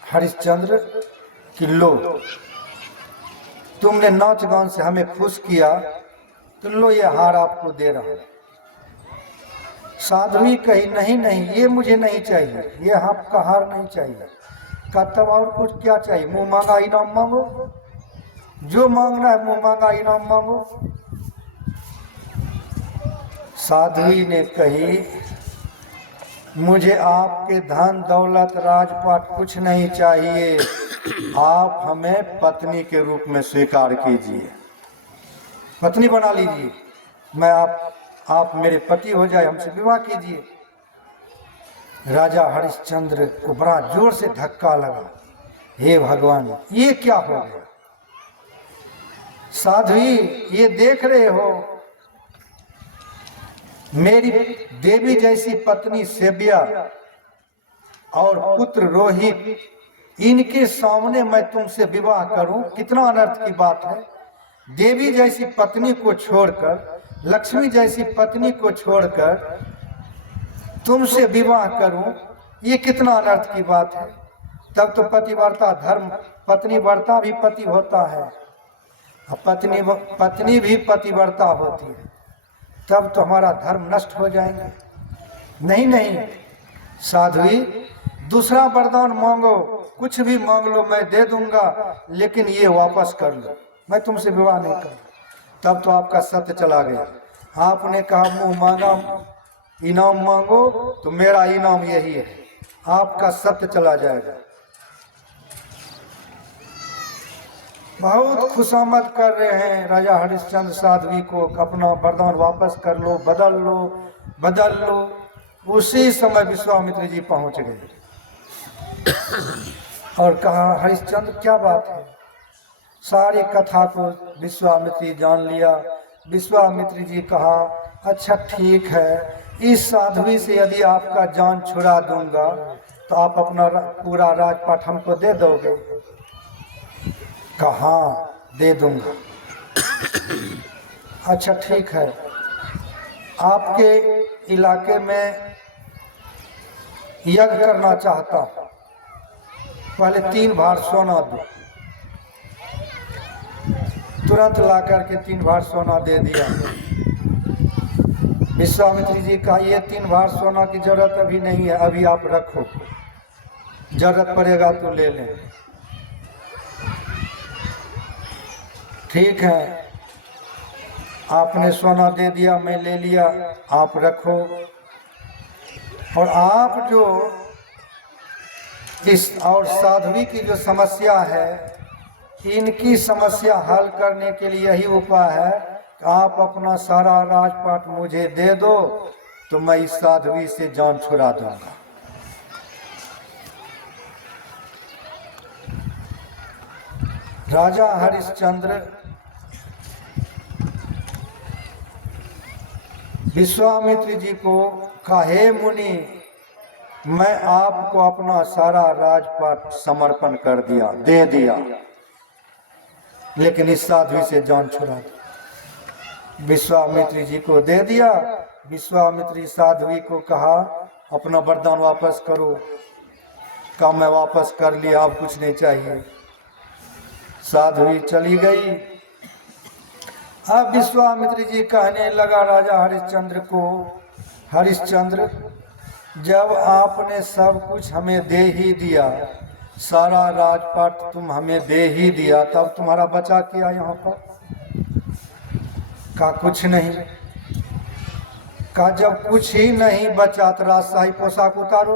हरिश्चंद्र कि लो, तुमने नाच गान से हमें खुश किया, तो लो ये हार आपको दे रहा हूं। साध्वी कही नहीं नहीं, ये मुझे नहीं चाहिए, ये आपका हार नहीं चाहिए। कहा तब और कुछ क्या चाहिए? मुंह मांगा इनाम मांगो, जो मांगना है मुंह मांगा इनाम मांगो। साध्वी ने कही मुझे आपके धन दौलत राजपाट कुछ नहीं चाहिए, आप हमें पत्नी के रूप में स्वीकार कीजिए, पत्नी बना लीजिए, मैं आप मेरे पति हो जाए, हमसे विवाह कीजिए। राजा हरिश्चंद्र को बड़ा जोर से धक्का लगा, हे भगवान ये क्या हो गया? साध्वी ये देख रहे हो, मेरी देवी जैसी पत्नी सेव्या और पुत्र रोहित, इनके सामने मैं तुमसे विवाह करूं, कितना अनर्थ की बात है। देवी जैसी पत्नी को छोड़कर, लक्ष्मी जैसी पत्नी को छोड़कर तुमसे विवाह करूं, ये कितना अनर्थ की बात है। तब तो पतिव्रता धर्म, पत्नी व्रता भी पति होता है, पत्नी भी पतिव्रता होती है, तब तो हमारा धर्म नष्ट हो जाएगा। नहीं नहीं साध्वी, दूसरा वरदान मांगो, कुछ भी मांग लो मैं दे दूंगा, लेकिन ये वापस कर लो, मैं तुमसे विवाह नहीं करूँ। तब तो आपका सत्य चला गया। आपने कहा मुंह मांगा इनाम मांगो, तो मेरा इनाम यही है, आपका सत्य चला जाएगा। बहुत खुशामद कर रहे हैं राजा हरिश्चंद्र साध्वी को, अपना वरदान वापस कर लो, बदल लो, बदल लो। उसी समय विश्वामित्र जी पहुंच गए और कहा हरिश्चंद्र क्या बात है? सारी कथा को विश्वामित्र जी जान लिया। विश्वामित्र जी कहा अच्छा ठीक है, इस साध्वी से यदि आपका जान छुड़ा दूंगा तो आप अपना पूरा राजपाट हमको दे दोगे? कहा दे दूंगा। अच्छा ठीक है, आपके इलाके में यज्ञ करना चाहता हूं, पहले 3 भार सोना दो। तुरंत ला करके 3 भार सोना दे दिया। विश्वामित्र जी का ये 3 भार सोना की जरूरत अभी नहीं है, अभी आप रखो, जरूरत पड़ेगा तो ले लें। ठीक है, आपने सोना दे दिया, मैं ले लिया, आप रखो। और आप जो इस और साध्वी की जो समस्या है, इनकी समस्या हल करने के लिए यही उपाय है कि आप अपना सारा राजपाट मुझे दे दो, तो मैं इस साध्वी से जान छुड़ा दूंगा। राजा हरिश्चंद्र विश्वामित्र जी को कहा हे मुनि, मैं आपको अपना सारा राजपाट समर्पण कर दिया, दे दिया, लेकिन इस साध्वी से जान छुड़ा दी। विश्वामित्र जी को दे दिया। विश्वामित्र साध्वी को कहा अपना वरदान वापस करो। कहा मैं वापस कर लिया, अब कुछ नहीं चाहिए। साध्वी चली गई। अब विश्वामित्र जी कहने लगा राजा हरिश्चंद्र को, हरिश्चंद्र जब आपने सब कुछ हमें दे ही दिया, सारा राजपाट तुम हमें दे ही दिया, तब तुम्हारा बचा क्या यहाँ पर? का कुछ नहीं। का जब कुछ ही नहीं बचा तो राजशाही पोशाक उतारो।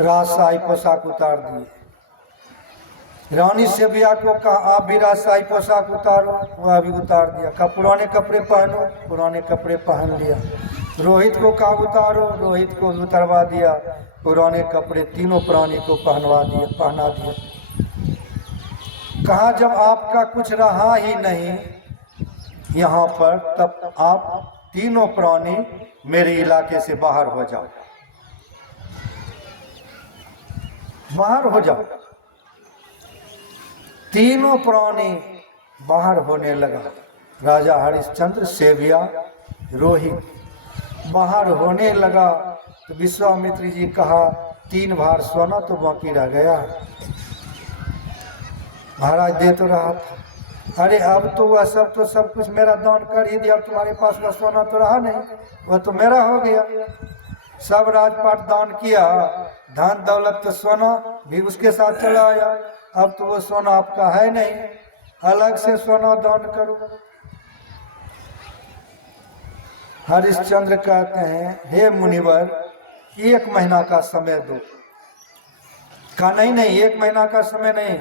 राजशाही पोशाक उतार दिए। रानी सेव्या को कहा आप भी राजशाही पोशाक उतारो, वह भी उतार दिया। कहा पुराने कपड़े पहनो, पुराने कपड़े पहन लिया। रोहित को कहा उतारो, रोहित को उतरवा दिया। पुराने कपड़े तीनों प्राणी को पहना दिया। कहा जब आपका कुछ रहा ही नहीं यहाँ पर, तब आप तीनों प्राणी मेरे इलाके से बाहर हो जाओ। बाहर हो जाओ। तीनों प्राणी बाहर होने लगा। राजा हरिश्चंद्र, सेविया, रोहित बाहर होने लगा तो विश्वामित्र जी कहा 3 भार सोना तो बाकी रह गया। महाराज दे तो रहा था, अरे अब तो वह सब कुछ मेरा दान कर ही दिया, अब तुम्हारे पास वह सोना तो रहा नहीं, वह तो मेरा हो गया। सब राजपाट दान किया, धन दौलत तो सोना भी उसके साथ चला आया, अब तो वो सोना आपका है नहीं, अलग से सोना दान करो। हरिश्चंद्र कहते हैं, हे मुनिवर 1 महीना का समय दो। कहा नहीं 1 महीना का समय नहीं,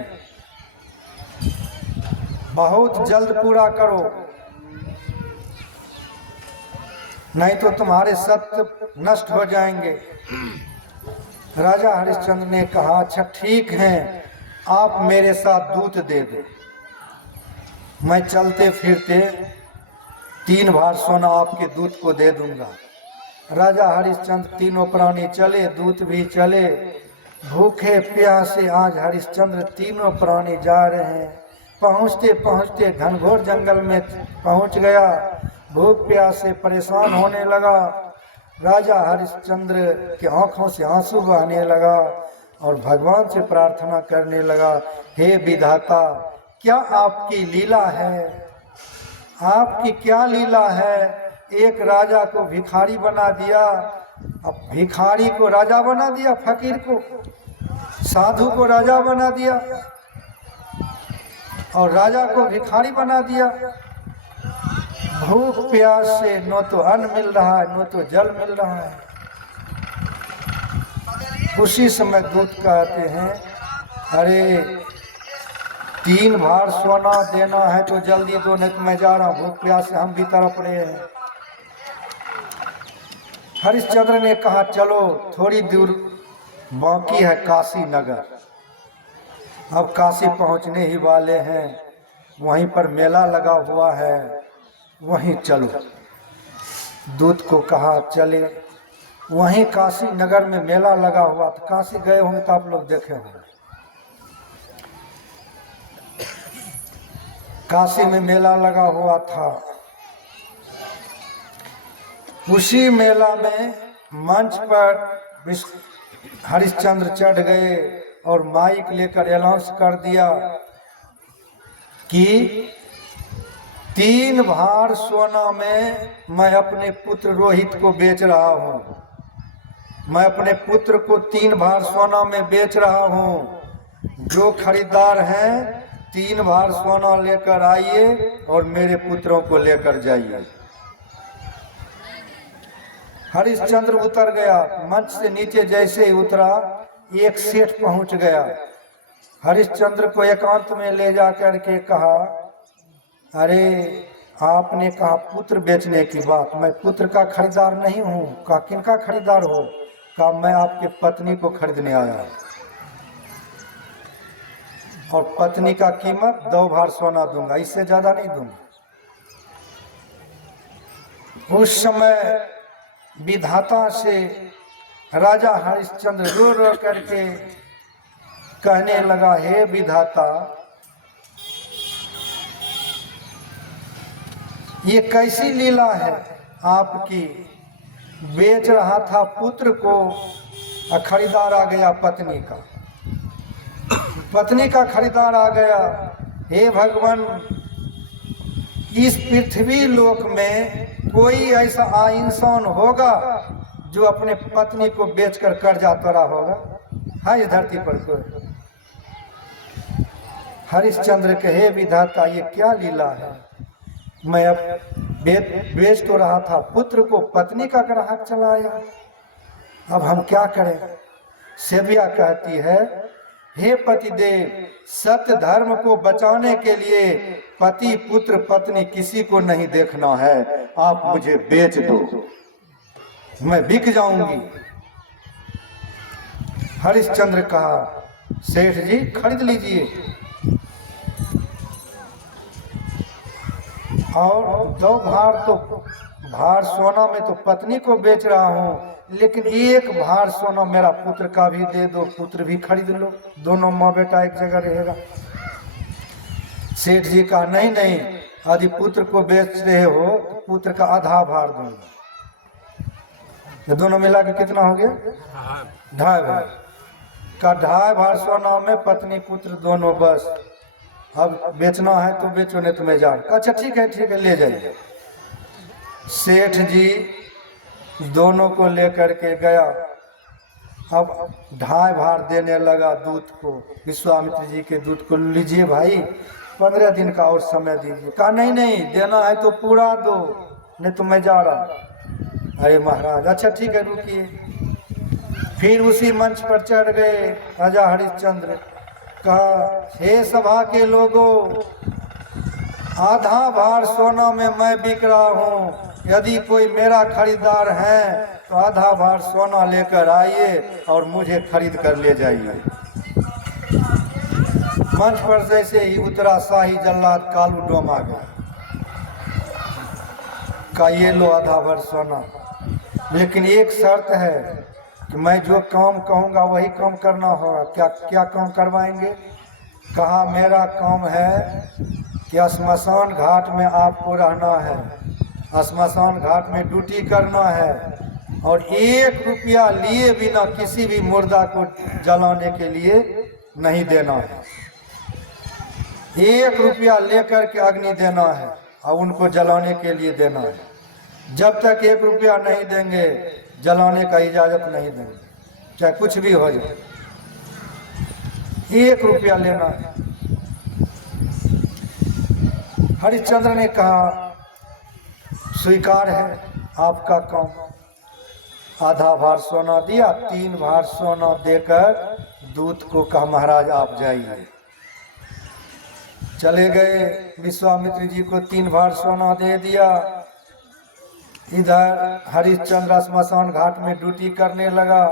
बहुत जल्द पूरा करो, नहीं तो तुम्हारे सत्य नष्ट हो जाएंगे। राजा हरिश्चंद्र ने कहा, अच्छा ठीक है, आप मेरे साथ दूत दे दो, मैं चलते फिरते 3 भार सोना आपके दूत को दे दूंगा। राजा हरिश्चंद्र तीनों प्राणी चले, दूत भी चले। भूखे प्यासे आज हरिश्चंद्र तीनों प्राणी जा रहे हैं। पहुँचते पहुँचते घनघोर जंगल में पहुँच गया। भूख प्यास से परेशान होने लगा। राजा हरिश्चंद्र की आंखों से आंसू बहने लगा और भगवान से प्रार्थना करने लगा, हे विधाता, क्या आपकी लीला है? आपकी क्या लीला है? एक राजा को भिखारी बना दिया, अब भिखारी को राजा बना दिया, फकीर को, साधु को राजा बना दिया और राजा को भिखारी बना दिया। भूख प्यास से न तो अन्न मिल रहा है न तो जल मिल रहा है। उसी समय दूत कहते हैं, अरे 3 भार सोना देना है तो जल्दी दो, नहीं तो मैं जा रहा हूँ, भूख प्यास से हम भी तड़प रहे हैं। हरिश्चंद्र ने कहा, चलो थोड़ी दूर बाकी है काशी नगर, अब काशी पहुँचने ही वाले हैं, वहीं पर मेला लगा हुआ है, वहीं चलो। दूत को कहा चले। वहीं काशी नगर में मेला लगा हुआ था, काशी गए होंगे तो आप लोग देखे होंगे। काशी में मेला लगा हुआ था। उसी मेला में मंच पर हरिश्चंद्र चढ़ गए और माइक लेकर अनाउंस कर दिया कि 3 भार सोना में मैं अपने पुत्र रोहित को बेच रहा हूँ। मैं अपने पुत्र को 3 भार सोना में बेच रहा हूँ। जो खरीदार हैं 3 भार सोना लेकर आइए और मेरे पुत्रों को लेकर जाइए। हरिश्चंद्र उतर गया। मंच से नीचे जैसे ही उतरा, एक सेठ पहुंच गया। हरिश्चंद्र को एकांत में ले जाकर के कहा, अरे आपने कहा पुत्र बेचने की बात, मैं पुत्र का खरीदार नहीं हूँ। कहा किनका खरीदार हो? कहा मैं आपके पत्नी को खरीदने आया और पत्नी का कीमत 2 भार सोना दूंगा, इससे ज्यादा नहीं दूंगा। उस समय विधाता से राजा हरिश्चंद्र रो रो करके कहने लगा, हे विधाता, ये कैसी लीला है आपकी? बेच रहा था पुत्र को, खरीदार आ गया पत्नी का, पत्नी का खरीदार आ गया। हे भगवान, इस पृथ्वी लोक में कोई ऐसा इंसान होगा जो अपने पत्नी को बेचकर कर्जा तोड़ा होगा? है इस धरती पर कोई? हरिश्चंद्र कहे, विधाता ये क्या लीला है? मैं अब बेच तो रहा था, पुत्र को पत्नी का ग्राहक चला आया, अब हम क्या करें? सेविया कहती है, हे पतिदेव, सत्य धर्म को बचाने के लिए पति पुत्र पत्नी किसी को नहीं देखना है, आप मुझे बेच दो, मैं बिक जाऊंगी। हरिश्चंद्र कहा, सेठ जी खरीद लीजिए और 2 भार तो भार सोना में तो पत्नी को बेच रहा हूँ, लेकिन एक भार सोना मेरा पुत्र का भी दे दो, पुत्र भी खरीद लो, दोनों माँ बेटा एक जगह रहेगा। सेठ जी कहा नहीं नहीं, यदि पुत्र को बेच रहे हो तो पुत्र का आधा भार दूंगा। ये दोनों मिला के कितना हो गया? 2.5 भार का 2.5 भार सोना में पत्नी पुत्र दोनों, बस अब बेचना है तो बेचो, नहीं तो मैं जा। अच्छा ठीक है ले जाइए। सेठ जी दोनों को लेकर के गया। अब 2.5 भार देने लगा दूध को, विश्वामित्र जी के दूध को। लीजिए भाई 15 दिन का और समय दीजिए। कहा नहीं नहीं, देना है तो पूरा दो, नहीं तो मैं जा रहा। अरे महाराज अच्छा ठीक है रुकिए। फिर उसी मंच पर चढ़ गए राजा हरिश्चंद्र। कहा हे सभा के लोगों, आधा भार सोना में मैं बिक रहा हूँ, यदि कोई मेरा खरीदार है तो आधा भार सोना लेकर आइए और मुझे खरीद कर ले जाइए। मंच पर जैसे ही उतरा शाही जल्लाद कालू डोम आ गया। का ये लो आधा भार सोना, लेकिन एक शर्त है कि मैं जो काम कहूँगा वही काम करना होगा। क्या काम करवाएंगे? कहा मेरा काम है कि श्मशान घाट में आपको रहना है, श्मशान घाट में ड्यूटी करना है, और 1 रुपया लिए बिना किसी भी मुर्दा को जलाने के लिए नहीं देना है। 1 रुपया लेकर के अग्नि देना है और उनको जलाने के लिए देना है। जब तक 1 रुपया नहीं देंगे जलाने का इजाजत नहीं देंगे, चाहे कुछ भी हो जाए। 1 रुपया लेना है। हरिश्चंद्र ने कहा स्वीकार है आपका काम। आधा भार सोना दिया, 3 भार सोना देकर दूत को कहा महाराज आप जाइए। चले गए, विश्वामित्र जी को 3 भार सोना दे दिया। इधर हरिश्चंद्र श्मशान घाट में ड्यूटी करने लगा,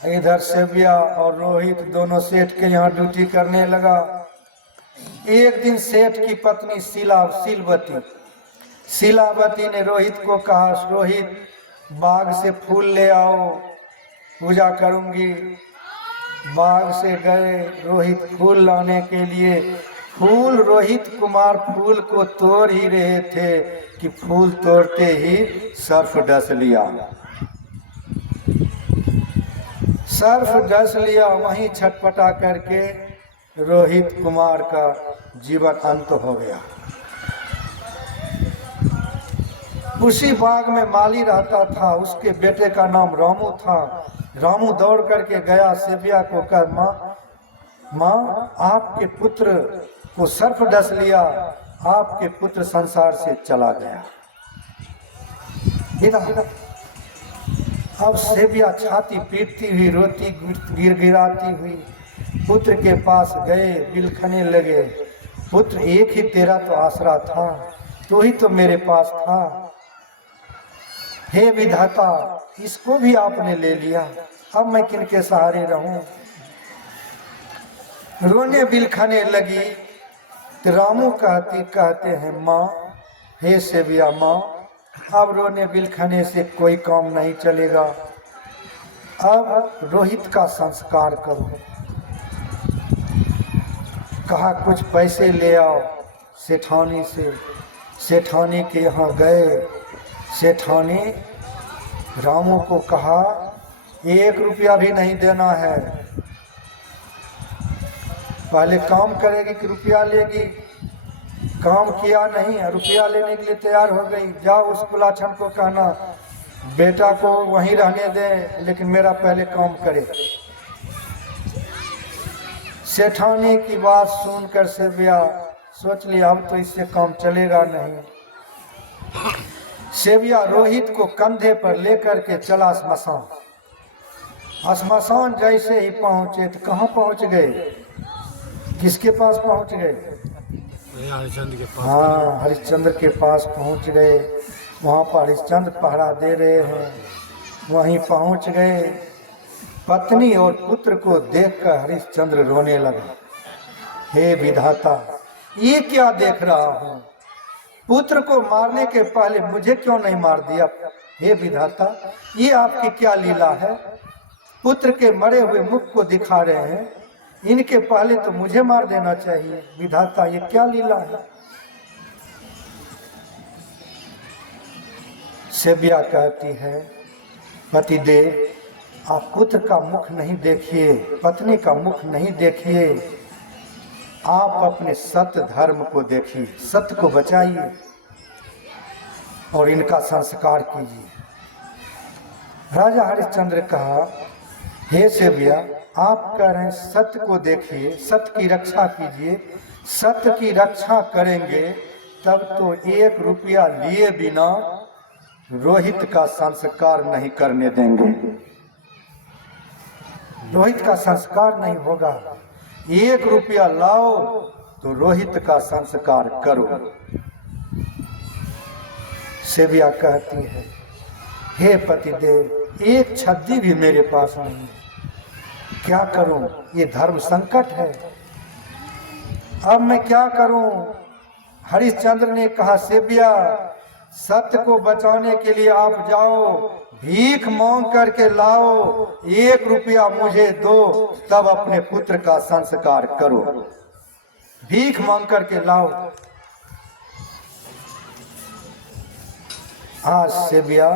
इधर सेविया और रोहित दोनों सेठ के यहाँ ड्यूटी करने लगा। एक दिन सेठ की पत्नी शीलावती ने रोहित को कहा रोहित बाग से फूल ले आओ, पूजा करूंगी। बाग से गए रोहित फूल लाने के लिए। फूल रोहित कुमार फूल को तोड़ ही रहे थे कि फूल तोड़ते ही सर्फ डस लिया। सर्फ डस लिया, वहीं छटपटा करके रोहित कुमार का जीवन अंत हो गया। उसी बाग में माली रहता था, उसके बेटे का नाम रामू था। रामू दौड़ करके गया सेविया को कह माँ आपके पुत्र को सर्फ डस लिया, आपके पुत्र संसार से चला गया। अब सेविया छाती पीटती हुई रोती गिड़गिड़ाती हुई पुत्र के पास गए, बिलखने लगे। पुत्र एक ही तेरा तो आसरा था, तू ही तो मेरे पास था। हे विधाता, इसको भी आपने ले लिया, अब मैं किनके सहारे रहूं? रोने बिलखने लगी तो रामू कहते हैं माँ, हे सेविया माँ, अब रोने बिलखने से कोई काम नहीं चलेगा, अब रोहित का संस्कार करो। कहा कुछ पैसे ले आओ सेठानी से। सेठानी के यहाँ गए। सेठानी रामू को कहा 1 रुपया भी नहीं देना है, पहले काम करेगी कि रुपया लेगी? काम किया नहीं, रुपया लेने के लिए तैयार हो गई। जाओ उस कुलाछन को कहना बेटा को वहीं रहने दे, लेकिन मेरा पहले काम करे। सेठानी की बात सुनकर सेविया सोच लिया अब तो इससे काम चलेगा नहीं। सेविया रोहित को कंधे पर लेकर के चला श्मशान। श्मशान जैसे ही पहुंचे तो कहाँ पहुंच गए? किसके पास पहुंच गए? हरिश्चंद्र के पास। हाँ, हरिश्चंद्र के पास पहुंच गए। वहाँ पर हरिश्चंद्र पहरा दे रहे हैं। वहीं पहुंच गए। पत्नी और पुत्र को देखकर हरिश्चंद्र रोने लगा। हे विधाता, ये क्या देख रहा हूँ? पुत्र को मारने के पहले मुझे क्यों नहीं मार दिया? हे विधाता, ये आपकी क्या लीला है? पुत्र के मरे हुए मुख को दिखा रहे हैं, इनके पहले तो मुझे मार देना चाहिए। विधाता, ये क्या लीला है? सेव्या कहती है, पतिदेव, आप पुत्र का मुख नहीं देखिए, पत्नी का मुख नहीं देखिए, आप अपने सत्य धर्म को देखिए, सत्य को बचाइए और इनका संस्कार कीजिए। राजा हरिश्चंद्र कहा, हे सेव्या, आप कह रहे हैं सत्य को देखिए, सत्य की रक्षा कीजिए। सत्य की रक्षा करेंगे तब तो 1 रुपया लिए बिना रोहित का संस्कार नहीं करने देंगे। रोहित का संस्कार नहीं होगा। 1 रुपया लाओ तो रोहित का संस्कार करो। सेव्या कहती है, हे पतिदेव, 1 छद्दी भी मेरे पास नहीं है, क्या करूं? ये धर्म संकट है, अब मैं क्या करूं? हरिश्चंद्र ने कहा, सेव्या, सत्य को बचाने के लिए आप जाओ, भीख मांग करके लाओ, 1 रुपया मुझे दो, तब अपने पुत्र का संस्कार करो। भीख मांग करके लाओ। आज सेव्या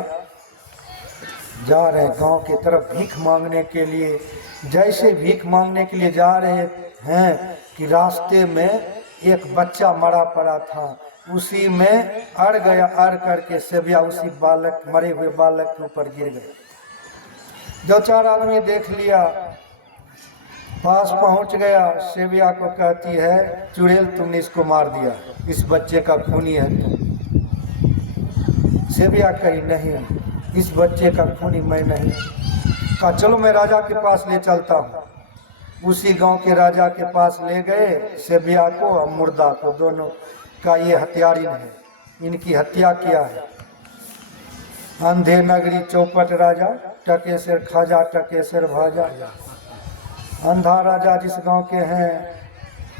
जा रहे गांव की तरफ भीख मांगने के लिए। जैसे भीख मांगने के लिए जा रहे हैं कि रास्ते में एक बच्चा मरा पड़ा था, उसी में अड़ गया। अड़ करके सेव्या उसी बालक, मरे हुए बालक के ऊपर गिर गए। 2-4 आदमी देख लिया, पास पहुंच गया। सेव्या को कहती है, चुड़ैल, तुमने इसको मार दिया, इस बच्चे का खूनी है तुम। सेव्या कही, नहीं, इस बच्चे का खूनी मैं नहीं। कहा, चलो मैं राजा के पास ले चलता हूँ। उसी गांव के राजा के पास ले गए सेव्या को और मुर्दा को, दोनों का। ये हत्यारिन है, इनकी हत्या किया है। अंधे नगरी चौपट राजा, टकेसर खाजा, टकेसर भाजा। अंधा राजा जिस गांव के हैं,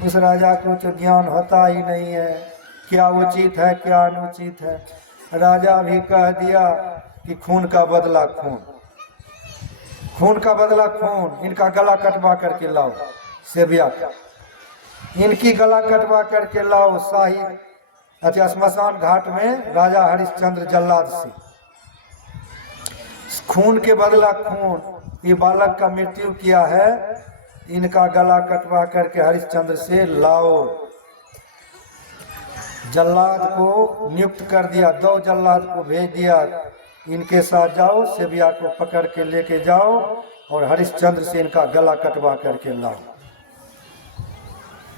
उस राजा को तो ज्ञान होता ही नहीं है, क्या उचित है क्या अनुचित है। राजा भी कह दिया कि खून का बदला खून, खून का बदला खून, इनका गला कटवा करके लाओ। सेव्या का इनकी गला कटवा करके लाओ। शाही अच्छा श्मशान घाट में राजा हरिश्चंद्र जल्लाद से खून के बदला खून, ये बालक का मृत्यु किया है, इनका गला कटवा करके हरिश्चंद्र से लाओ। जल्लाद को नियुक्त कर दिया, 2 जल्लाद को भेज दिया, इनके साथ जाओ, सेव्या को पकड़ के लेके जाओ और हरिश्चंद्र से इनका गला कटवा करके लाओ।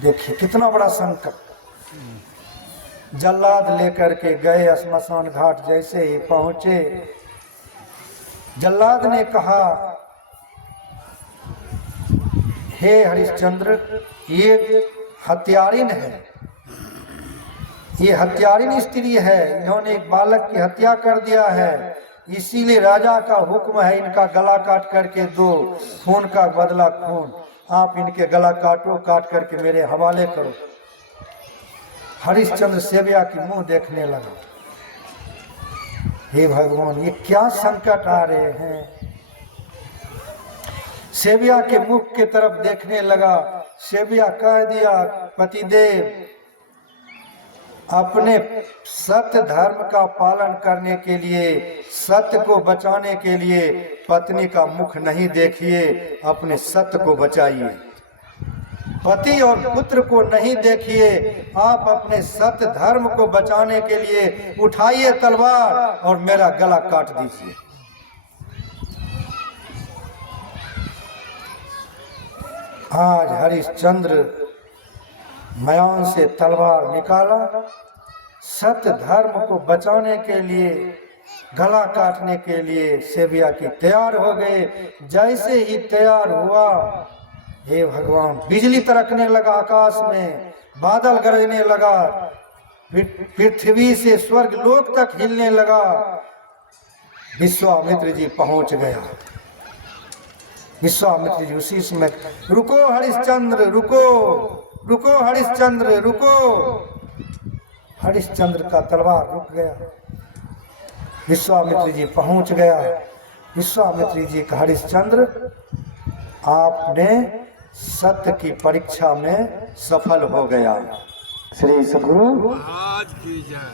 देखिए कितना बड़ा संकट। जल्लाद लेकर के गए श्मशान घाट। जैसे ही पहुंचे, जल्लाद ने कहा, हे हरिश्चंद्र, ये हत्यारिन है, ये हत्यारिन स्त्री है, इन्होंने एक बालक की हत्या कर दिया है, इसीलिए राजा का हुक्म है इनका गला काट करके दो, खून का बदला खून। आप इनके गला काटो, काट करके मेरे हवाले करो। हरिश्चंद्र सेव्या की मुंह देखने लगा, हे भगवान, ये क्या संकट आ रहे हैं। सेव्या के मुख के तरफ देखने लगा। सेव्या कह दिया, पतिदेव, अपने सत्य धर्म का पालन करने के लिए, सत्य को बचाने के लिए पत्नी का मुख नहीं देखिए, अपने सत्य को बचाइए। पति और पुत्र को नहीं देखिए, आप अपने सत्य धर्म को बचाने के लिए उठाइए तलवार और मेरा गला काट दीजिए। आज हरिश्चंद्र मयान से तलवार निकाला, सत्य धर्म को बचाने के लिए, गला काटने के लिए सेव्या की तैयार हो गए। जैसे ही तैयार हुआ, हे भगवान, बिजली तड़कने लगा आकाश में, बादल गरजने लगा, पृथ्वी से स्वर्ग लोक तक हिलने लगा। विश्वामित्र जी पहुंच गया। विश्वामित्र जी उसी समय, रुको हरिश्चंद्र, रुको, रुको हरिश्चंद्र, रुको। हरिश्चंद्र का तलवार रुक गया। विश्वामित्र जी पहुंच गया। विश्वामित्र जी का हरिश्चंद्र, आपने सत्य की परीक्षा में सफल हो गया। श्री सद्गुरु आज की जय।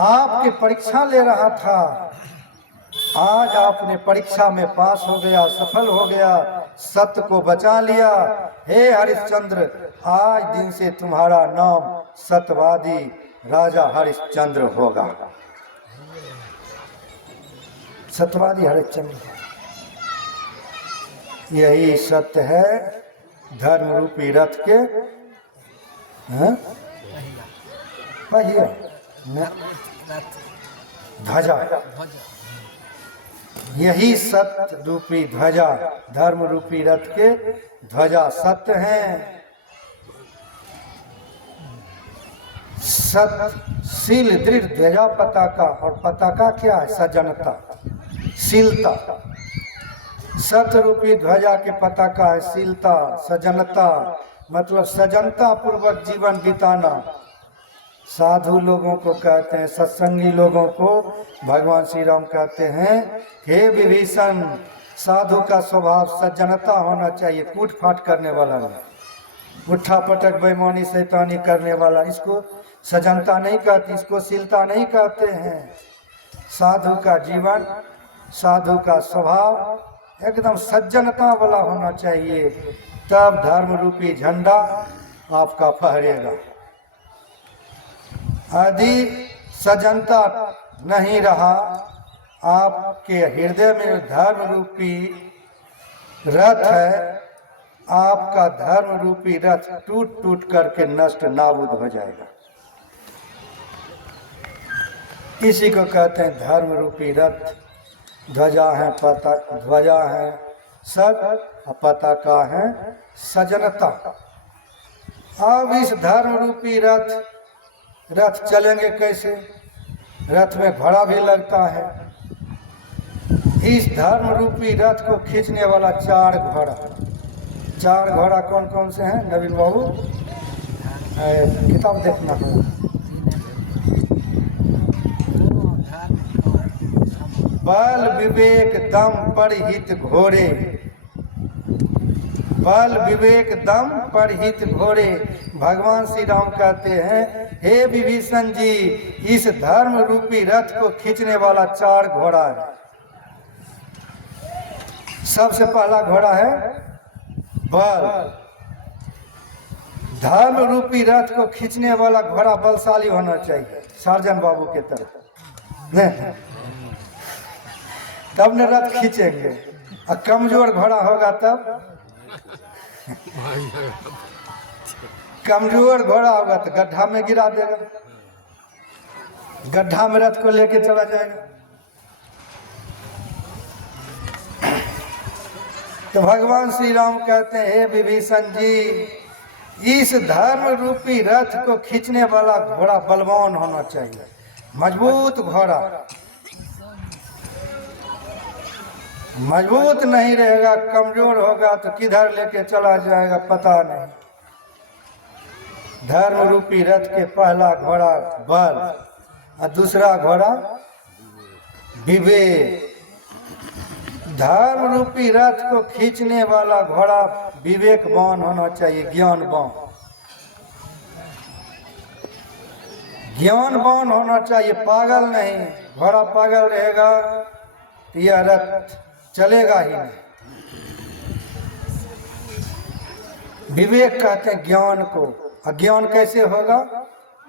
आपकी परीक्षा ले रहा था, आज आपने परीक्षा में पास हो गया, सफल हो गया, सत्य को बचा लिया। हे हरिश्चंद्र, आज दिन से तुम्हारा नाम सत्यवादी राजा हरिश्चंद्र होगा। सत्यवादी हरिश्चंद्र, यही सत्य है धर्म रूपी रथ के पहिया ध्वजा। यही सत्य रूपी ध्वजा, धर्म रूपी रथ के ध्वजा सत्य हैं। सत्यशील दृढ़ ध्वजा पताका, और पताका क्या है? सजनता, शीलता। सत्य रूपी ध्वजा के पताका है शीलता, सजनता, मतलब सजनता पूर्वक जीवन बिताना। साधु लोगों को कहते हैं, सत्संगी लोगों को भगवान श्री राम कहते हैं, हे विभीषण, साधु का स्वभाव सज्जनता होना चाहिए, कूट फाट करने वाला नहीं, उठा पटक बेईमानी शैतानी करने वाला, इसको सजनता नहीं कहते, इसको शीलता नहीं कहते हैं। साधु का जीवन, साधु का स्वभाव एकदम सज्जनता वाला होना चाहिए, तब धर्म रूपी झंडा आपका फहरेगा। यदि सजनता नहीं रहा, आपके हृदय में धर्म रूपी रथ है, आपका धर्म रूपी रथ टूट टूट करके नष्ट नाबूद हो जाएगा। इसी को कहते हैं धर्म रूपी रथ। ध्वजा है ध्वजा है सत्य, पताका है सजनता। अब इस धर्म रूपी रथ चलेंगे कैसे? रथ में घोड़ा भी लगता है। इस धर्म रूपी रथ को खींचने वाला चार घोड़ा कौन कौन से हैं? नवीन बाबू किताब देखना है। बल विवेक दम परहित घोड़े, बल विवेक दम परहित घोड़े। भगवान श्री राम कहते हैं, हे विभीषण जी, इस धर्म रूपी रथ को खींचने वाला चार घोड़ा है। सबसे पहला घोड़ा है बल। धर्म रूपी रथ को खींचने वाला घोड़ा बलशाली होना चाहिए, सार्जन बाबू के तरफ, तब न रथ खींचेंगे। और कमजोर घोड़ा होगा तब, कमजोर घोड़ा होगा तो गड्ढा में गिरा देगा, गड्ढा में रथ को लेके चला जाएगा। तो भगवान श्री राम कहते हैं, हे विभीषण जी, इस धर्म रूपी रथ को खींचने वाला घोड़ा बलवान होना चाहिए, मजबूत घोड़ा। मजबूत नहीं रहेगा, कमजोर होगा तो किधर लेके चला जाएगा पता नहीं। धर्म रूपी रथ के पहला घोड़ा बल और दूसरा घोड़ा विवेक। धर्म रूपी रथ को खींचने वाला घोड़ा विवेकवान होना चाहिए, ज्ञानवान, ज्ञानवान होना चाहिए, पागल नहीं। घोड़ा पागल रहेगा तो यह रथ चलेगा ही नहीं। विवेक कहते हैं ज्ञान को। अज्ञान कैसे होगा?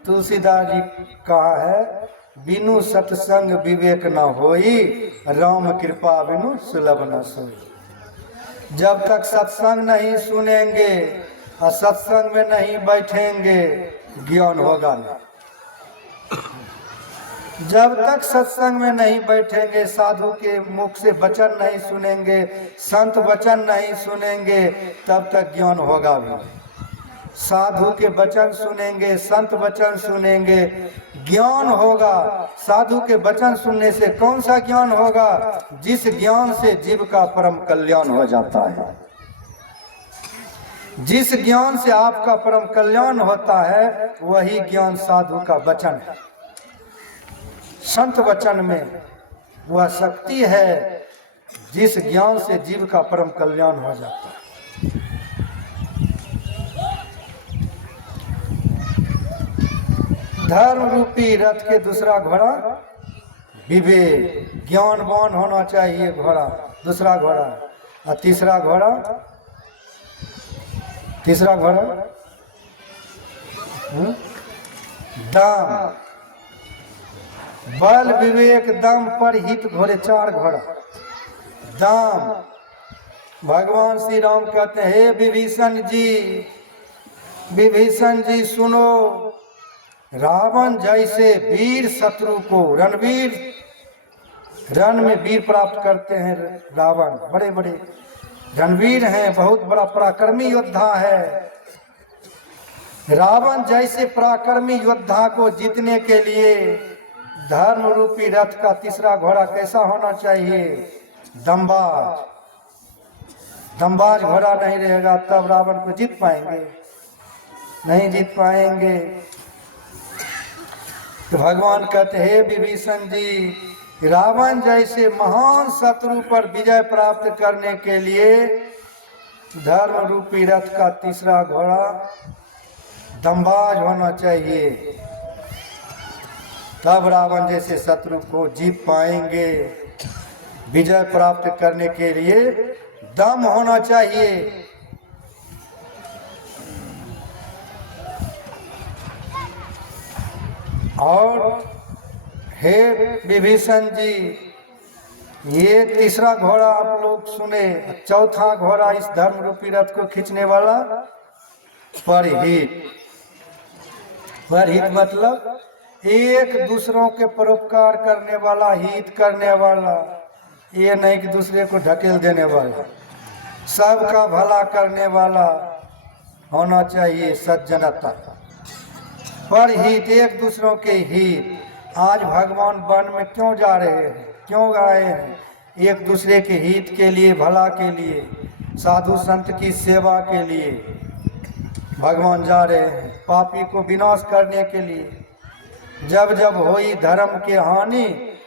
तुलसीदास जी कहा है, बिनु सत्संग विवेक न होई, राम कृपा बिनु सुलभ न सोई। जब तक सत्संग नहीं सुनेंगे और सत्संग में नहीं बैठेंगे, ज्ञान होगा नहीं। जब तक सत्संग में नहीं बैठेंगे, साधु के मुख से वचन नहीं सुनेंगे, संत वचन नहीं सुनेंगे, तब तक ज्ञान होगा भी। साधु के वचन सुनेंगे, संत वचन सुनेंगे, ज्ञान होगा। साधु के वचन सुनने से कौन सा ज्ञान होगा? जिस ज्ञान से जीव का परम कल्याण हो जाता है। जिस ज्ञान से आपका परम कल्याण होता है वही ज्ञान साधु का वचन है। संत वचन में वह शक्ति है जिस ज्ञान से जीव का परम कल्याण हो जाता है। धर्म रूपी रथ के दूसरा घोड़ा विवेक, ज्ञानवान होना चाहिए घोड़ा, दूसरा घोड़ा। और तीसरा घोड़ा दम, बल विवेक दम पर हित घोड़े, चार घोड़ा। दम, भगवान श्री राम कहते हैं, हे विभीषण जी सुनो, रावण जैसे वीर शत्रु को, रण में वीर प्राप्त करते हैं रावण, बड़े बड़े रणवीर हैं, बहुत बड़ा पराक्रमी योद्धा है। रावण जैसे पराक्रमी योद्धा को जीतने के लिए धर्म रूपी रथ का तीसरा घोड़ा कैसा होना चाहिए? दम्बाज घोड़ा नहीं रहेगा तब रावण को जीत पाएंगे? नहीं जीत पाएंगे। तो भगवान कहते हैं, हे विभीषण जी, रावण जैसे महान शत्रु पर विजय प्राप्त करने के लिए धर्म रूपी रथ का तीसरा घोड़ा दम्बाज होना चाहिए, तब रावण जैसे शत्रु को जीत पाएंगे। विजय प्राप्त करने के लिए दम होना चाहिए। और हे विभीषण जी, ये तीसरा घोड़ा आप लोग सुने, चौथा घोड़ा इस धर्म रूपी रथ को खींचने वाला परहित मतलब एक दूसरों के परोपकार करने वाला, हित करने वाला, ये नहीं कि दूसरे को ढकेल देने वाला, सबका भला करने वाला होना चाहिए सज्जनता। परहित, एक दूसरों के हित। आज भगवान वन में क्यों जा रहे हैं, क्यों आए हैं? एक दूसरे के हित के लिए, भला के लिए, साधु संत की सेवा के लिए भगवान जा रहे हैं, पापी को विनाश करने के लिए। जब जब होई धर्म के हानि,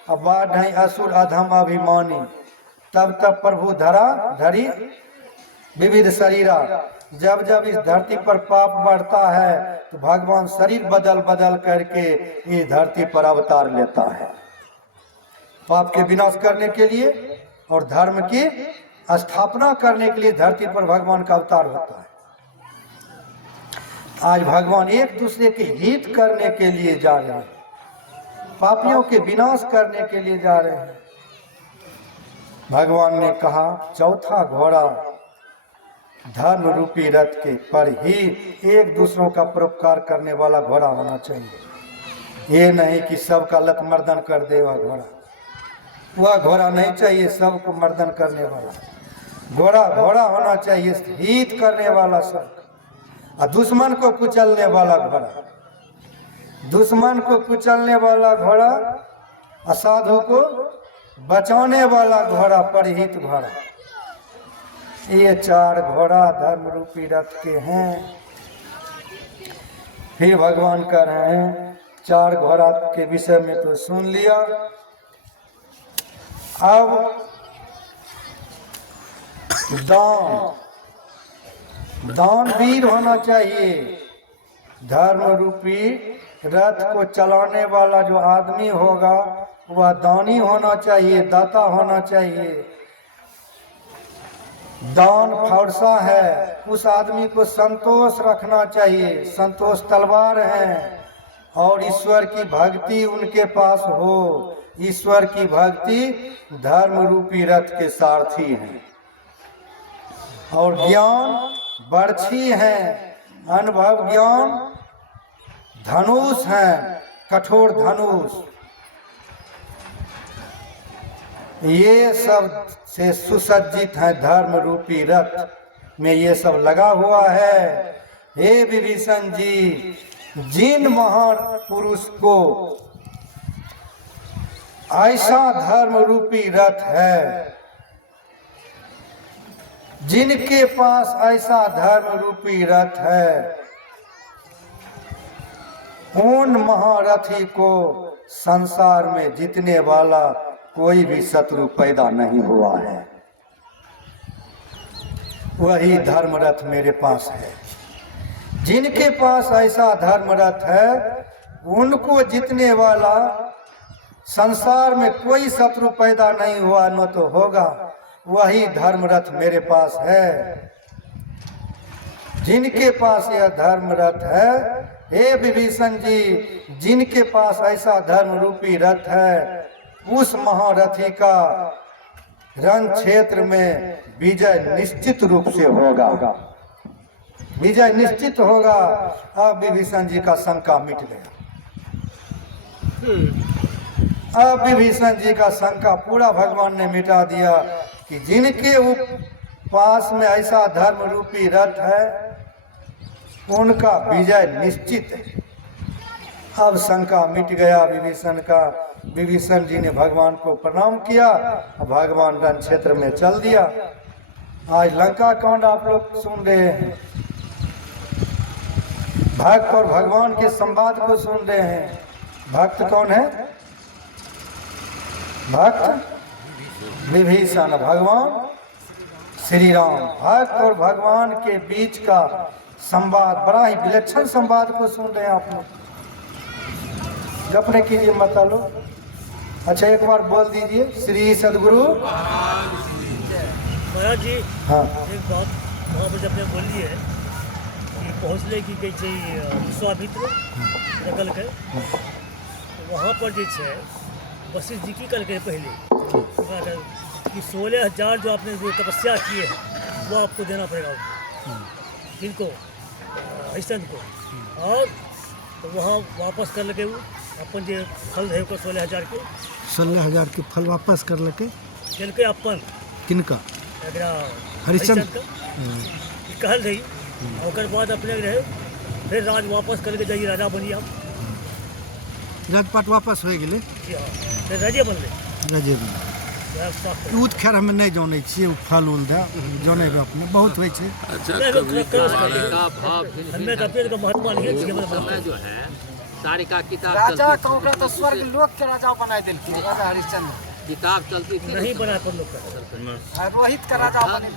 अब बाढ़ नहीं असुर अधम अभिमानी, तब तब प्रभु धरी विविध शरीरा। जब जब इस धरती पर पाप बढ़ता है तो भगवान शरीर बदल बदल करके इस धरती पर अवतार लेता है, पाप के विनाश करने के लिए और धर्म की स्थापना करने के लिए धरती पर भगवान का अवतार होता है। आज भगवान एक दूसरे के हित करने के लिए जा रहे हैं, पापियों के विनाश करने के लिए जा रहे हैं। भगवान ने कहा चौथा घोड़ा धर्म रूपी रथ के पर ही एक दूसरों का परोपकार करने वाला घोड़ा होना चाहिए। ये नहीं कि सबका लत मर्दन कर दे वह घोड़ा नहीं चाहिए। सबको मर्दन करने वाला घोड़ा होना चाहिए, हित करने वाला सब। और दुश्मन को कुचलने वाला घोड़ा, दुश्मन को कुचलने वाला घोड़ा, असाधु को बचाने वाला घोड़ा, परहित घोड़ा। ये चार घोड़ा धर्म रूपी रथ के हैं। फिर भगवान कह रहे हैं चार घोड़ा के विषय में तो सुन लिया, अब दानवीर होना चाहिए। धर्म रूपी रथ को चलाने वाला जो आदमी होगा वह दानी होना चाहिए, दाता होना चाहिए। दान फरसा है, उस आदमी को संतोष रखना चाहिए। संतोष तलवार है और ईश्वर की भक्ति उनके पास हो। ईश्वर की भक्ति धर्म रूपी रथ के सारथी हैं। और ज्ञान बर्छी है, अनुभव ज्ञान धनुष है, कठोर धनुष। ये सब से सुसज्जित है धर्म रूपी रथ में, ये सब लगा हुआ है। हे विभीषण जी, जिन महान पुरुष को ऐसा धर्म रूपी रथ है, जिनके पास ऐसा धर्म रूपी रथ है, उन महारथी को संसार में जीतने वाला कोई भी शत्रु पैदा नहीं हुआ है। वही धर्म रथ मेरे पास है। जिनके पास ऐसा धर्म रथ है, उनको जीतने वाला संसार में कोई शत्रु पैदा नहीं हुआ, न तो होगा। वही धर्म रथ मेरे पास है। जिनके पास यह धर्म रथ है, हे विभीषण जी, जिनके पास ऐसा धर्म रूपी रथ है, उस महारथी का रण क्षेत्र में विजय निश्चित रूप से होगा। विजय निश्चित होगा। अब विभीषण जी का शंका मिट गया। अब विभीषण जी का शंका पूरा भगवान ने मिटा दिया कि जिनके पास में ऐसा धर्म रूपी रथ है, उनका विजय निश्चित है। अब शंका मिट गया विभीषण का। विभीषण जी ने भगवान को प्रणाम किया। भगवान रण क्षेत्र में चल दिया। आज लंका कांड आप लोग सुन रहे हैं। भक्त और भगवान के संवाद को सुन रहे हैं। भक्त कौन है? भक्त विभीषण, भगवान श्री राम। भक्त और भगवान के बीच का संवाद, बड़ा ही विलक्षण संवाद को सुन रहे हैं आप लोग। गपने कीजिए मत लो। अच्छा, एक बार बोल दीजिए, श्री सदगुरु महाराज जी। हाँ, एक बात वहाँ पर जब बोली है कि पहुँचने की कहै छै विश्वामित्र कल के, तो वहाँ पर जो है वशिष्ठ जी की कल के पहले कि 16,000 जो आपने जो तपस्या की है वो आपको देना पड़ेगा। किनको? हरिश्चंद्र को। और तो वहाँ वापस कर लगे वो अपन जो फल है 16,000 के। 16,000 के फल वापस कर लके चल के अपन किनका? हरिश्चंद्र का कहल रही। और बाद अपने रहे फिर राज वापस करके जाइए, राजा बनिए आप। राजपाट वापस हो गेले। जी हाँ, फिर राजे बनले। राजे उ तऽ खैर हमें नहीं जाने छियै। उ फल उल दे जाने अपने बहुत होइ छै। हमें का पेड़ का महत्व नहीं है। समय जो है सारी का किताब राजा कहूँ तो स्वर्ग लोक के राजा बना दिलखिन राजा हरिश्चंद्र। किताब चलती थी नहीं बना अपन लोग का। रोहित का राजा बने।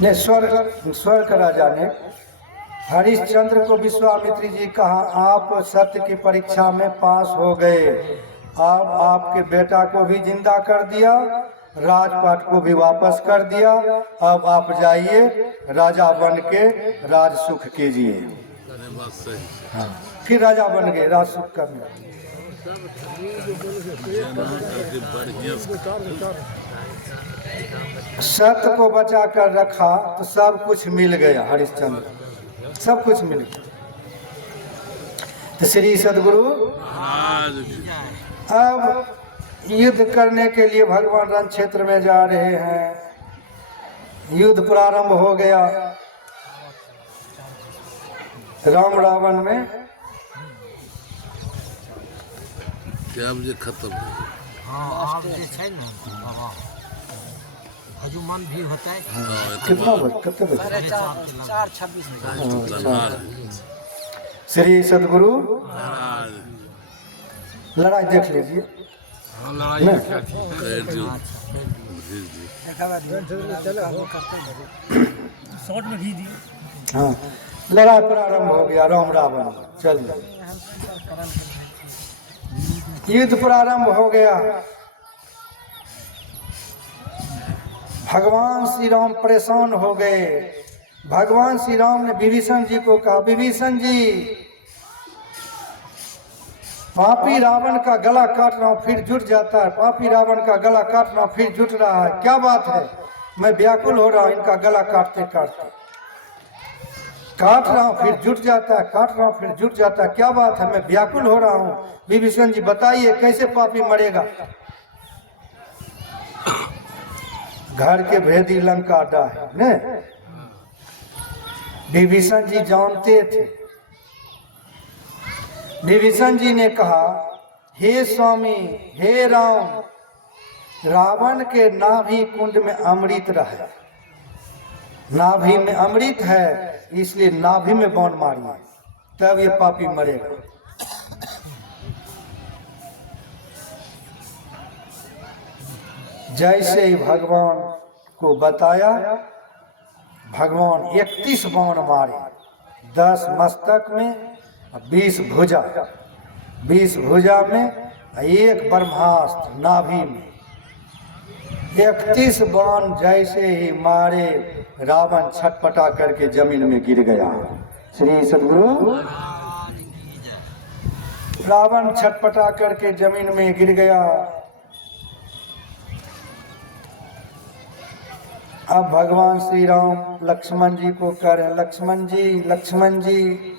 ने स्वर्ग का राजा ने हरिश्चंद्र को विश्वामित्र जी कहा, आप सत्य की परीक्षा में पास हो गए। अब आपके बेटा को भी जिंदा कर दिया, राजपाट को भी वापस कर दिया। अब आप जाइए, राजा बन के राज सुख कीजिए। हाँ, फिर राजा बन गए राज सुख करने। सत्य को बचा कर रखा तो सब कुछ मिल गया। हरिश्चंद्र सब कुछ मिल गया। तो श्री सदगुरु अब युद्ध करने के लिए भगवान रण क्षेत्र में जा रहे हैं। युद्ध प्रारंभ हो गया। राम रावण में क्या मुझे खत्म हजुमन भी होता है। कितना कितने बजे? 4:26 श्री सदगुरु लड़ाई देख लीजिए। शॉर्ट में भी दी। हाँ, लड़ाई प्रारंभ हो गया। राम रावण चलिए, युद्ध प्रारंभ हो गया। भगवान श्री राम परेशान हो गए। भगवान श्री राम ने विभीषण जी को कहा, विभीषण जी, पापी रावण का गला काट रहा हूँ फिर जुट जाता है। पापी रावण का गला काट रहा हूँ फिर जुट रहा है, क्या बात है? मैं व्याकुल हो रहा हूँ इनका गला काटते काटते। काट रहा हूँ फिर जुट जाता है, काट रहा हूँ फिर जुट जाता है, क्या बात है? मैं व्याकुल हो रहा हूँ। विभीषण जी बताइए कैसे पापी मरेगा? घर के भेदी लंका डाहे ने विभीषण जी जानते थे। विभीषण जी ने कहा, हे स्वामी, हे राम, रावण के नाभि कुंड में अमृत रहे। नाभि में अमृत है, इसलिए नाभि में बाण मारिए, तब ये पापी मरेगा। जैसे ही भगवान को बताया, भगवान 31 बाण मारे, 10 मस्तक में, 20 भुजा, 20 भुजा में, 1 ब्रह्मास्त्र नाभि में। 31 बाण जैसे ही मारे, रावण छटपटा करके जमीन में गिर गया। श्री सद्गुरु। रावण छटपटा करके जमीन में गिर गया। अब भगवान श्री राम लक्ष्मण जी को कह रहे, लक्ष्मण जी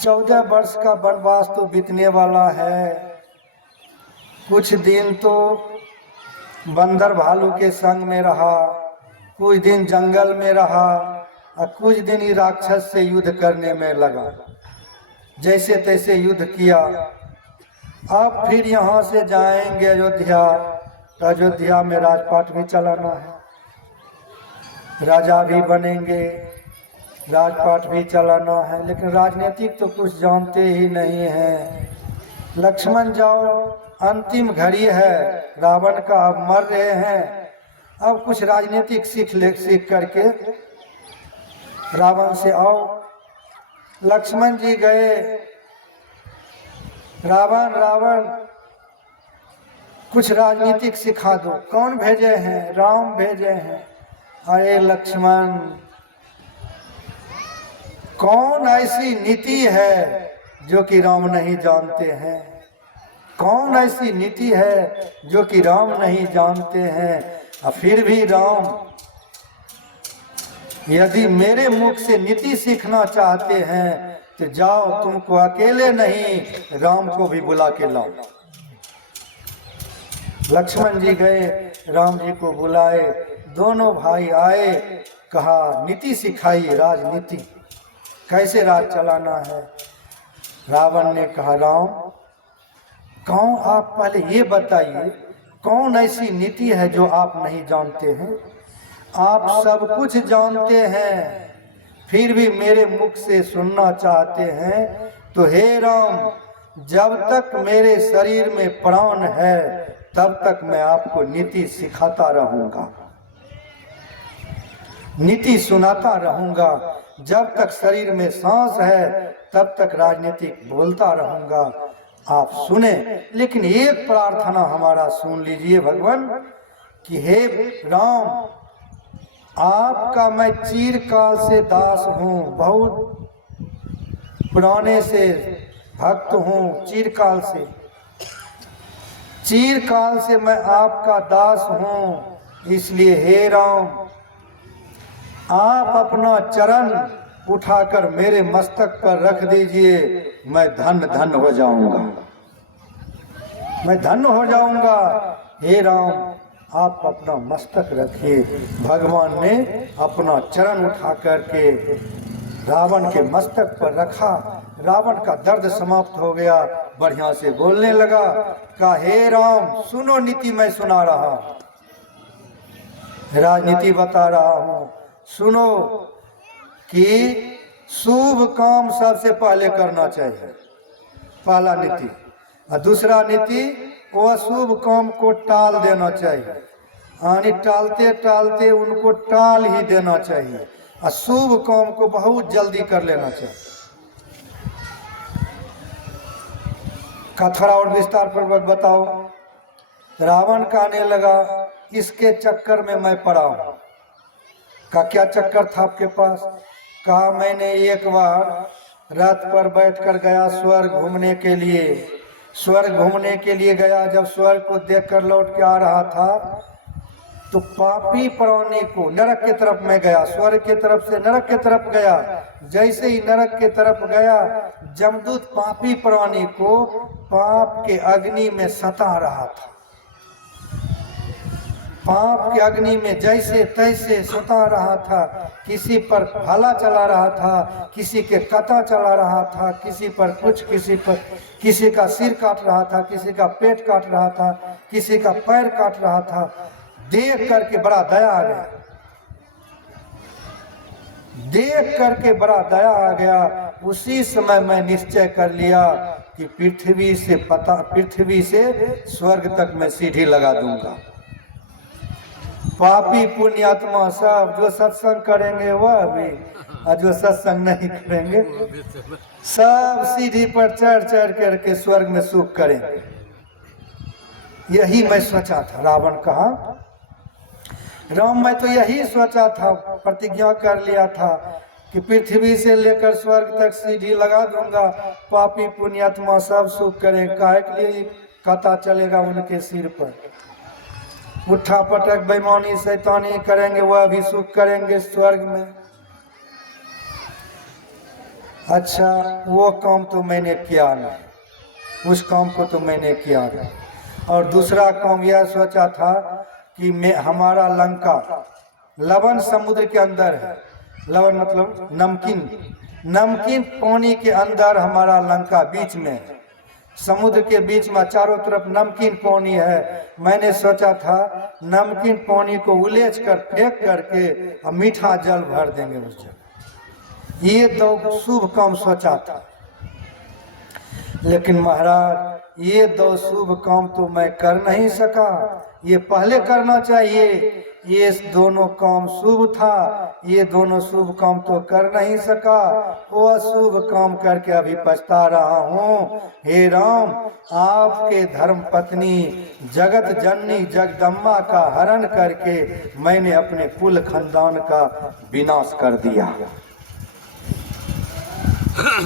14 वर्ष का वनवास तो बीतने वाला है। कुछ दिन तो बंदर भालू के संग में रहा, कुछ दिन जंगल में रहा, और कुछ दिन ही राक्षस से युद्ध करने में लगा। जैसे तैसे युद्ध किया। अब फिर यहाँ से जाएंगे अयोध्या, तो अयोध्या में राजपाट भी चलाना है, राजा भी बनेंगे, राजपाट भी चलाना है, लेकिन राजनीतिक तो कुछ जानते ही नहीं हैं। लक्ष्मण जाओ, अंतिम घड़ी है रावण का, अब मर रहे हैं, अब कुछ राजनीतिक सीख करके रावण से आओ। लक्ष्मण जी गए। रावण कुछ राजनीतिक सिखा दो। कौन भेजे हैं? राम भेजे हैं। अरे लक्ष्मण, कौन ऐसी नीति है जो कि राम नहीं जानते हैं? कौन ऐसी नीति है जो कि राम नहीं जानते हैं? और फिर भी राम, यदि मेरे मुख से नीति सीखना चाहते हैं तो जाओ, तुमको अकेले नहीं राम को भी बुला के लाओ। लक्ष्मण जी गए, राम जी को बुलाए, दोनों भाई आए, कहा नीति सिखाइए, राजनीति कैसे राज चलाना है। रावण ने कहा, राम कौन, आप पहले ये बताइए कौन ऐसी नीति है जो आप नहीं जानते हैं? आप सब कुछ जानते हैं, फिर भी मेरे मुख से सुनना चाहते हैं। तो हे राम, जब तक मेरे शरीर में प्राण है तब तक मैं आपको नीति सिखाता रहूंगा, नीति सुनाता रहूंगा। जब तक शरीर में सांस है तब तक राजनीतिक बोलता रहूंगा, आप सुने। लेकिन एक प्रार्थना हमारा सुन लीजिए भगवान, कि हे राम, आपका मैं चिरकाल से दास हूँ, बहुत पुराने से भक्त हूँ, चिरकाल से मैं आपका दास हूँ। इसलिए हे राम, आप अपना चरण उठाकर मेरे मस्तक पर रख दीजिए, मैं धन्य हो जाऊंगा, मैं धन्य हो जाऊंगा। हे राम, आप अपना मस्तक रखिए। भगवान ने अपना चरण उठा करके रावण के मस्तक पर रखा। रावण का दर्द समाप्त हो गया, बढ़िया से बोलने लगा। कहा, हे राम सुनो, नीति मैं सुना रहा, राजनीति बता रहा हूँ, सुनो कि शुभ काम सबसे पहले करना चाहिए, पहला नीति। और दूसरा नीति, वो अशुभ काम को टाल देना चाहिए, यानी टालते टालते उनको टाल ही देना चाहिए, और शुभ काम को बहुत जल्दी कर लेना चाहिए। कथा और विस्तार पर बताओ। रावण कहने लगा, इसके चक्कर में मैं पड़ा हूं। का क्या चक्कर था आपके पास? कहा, मैंने एक बार रथ पर बैठकर गया स्वर्ग घूमने के लिए, स्वर्ग घूमने के लिए गया। जब स्वर्ग को देखकर लौट के आ रहा था तो पापी प्राणी को नरक की तरफ मैं गया, स्वर्ग की तरफ से नरक की तरफ गया। जैसे ही नरक की तरफ गया, जमदूत पापी प्राणी को पाप के अग्नि में सता रहा था, पाप के अग्नि में जैसे तैसे सता रहा था। किसी पर भाला चला रहा था, किसी के कता चला रहा था, किसी पर कुछ, किसी का सिर काट रहा था, किसी का पेट काट रहा था, किसी का पैर काट रहा था। देख करके बड़ा दया आ गया। देख करके बड़ा दया आ गया। उसी समय मैं निश्चय कर लिया कि पृथ्वी से स्वर्ग तक मैं सीढ़ी लगा दूंगा। पापी पुण्यात्मा सब जो सत्संग करेंगे वह भी, और जो सत्संग नहीं करेंगे सब सीढ़ी पर चढ़ चढ़ करके स्वर्ग में सुख करेंगे। यही मैं सोचा था। रावण कहा, राम मैं तो यही सोचा था, प्रतिज्ञा कर लिया था कि पृथ्वी से लेकर स्वर्ग तक सीढ़ी लगा दूंगा, पापी पुण्यात्मा सब सुख करें। काहे के लिए कथा चलेगा उनके सिर पर। उठा पटक बेईमानी शैतानी करेंगे वह भी सुख करेंगे स्वर्ग में। अच्छा, वो काम तो मैंने किया नहीं, उस काम को तो मैंने किया नहीं। और दूसरा काम यह सोचा था कि हमारा लंका लवण समुद्र के अंदर है। लवण मतलब नमकीन पानी के अंदर हमारा लंका बीच में है। समुद्र के बीच में चारों तरफ नमकीन पानी है। मैंने सोचा था नमकीन पानी को उलेच कर फेंक करके और मीठा जल भर देंगे उस जगह। ये तो शुभ काम सोचा था, लेकिन महाराज ये दो शुभ काम तो मैं कर नहीं सका। ये पहले करना चाहिए। ये दोनों काम शुभ था, ये दोनों शुभ काम तो कर नहीं सका। वो अशुभ काम करके अभी पछता रहा हूँ। हे राम, आपके धर्म पत्नी जगत जननी जगदम्बा का हरण करके मैंने अपने कुल खानदान का विनाश कर दिया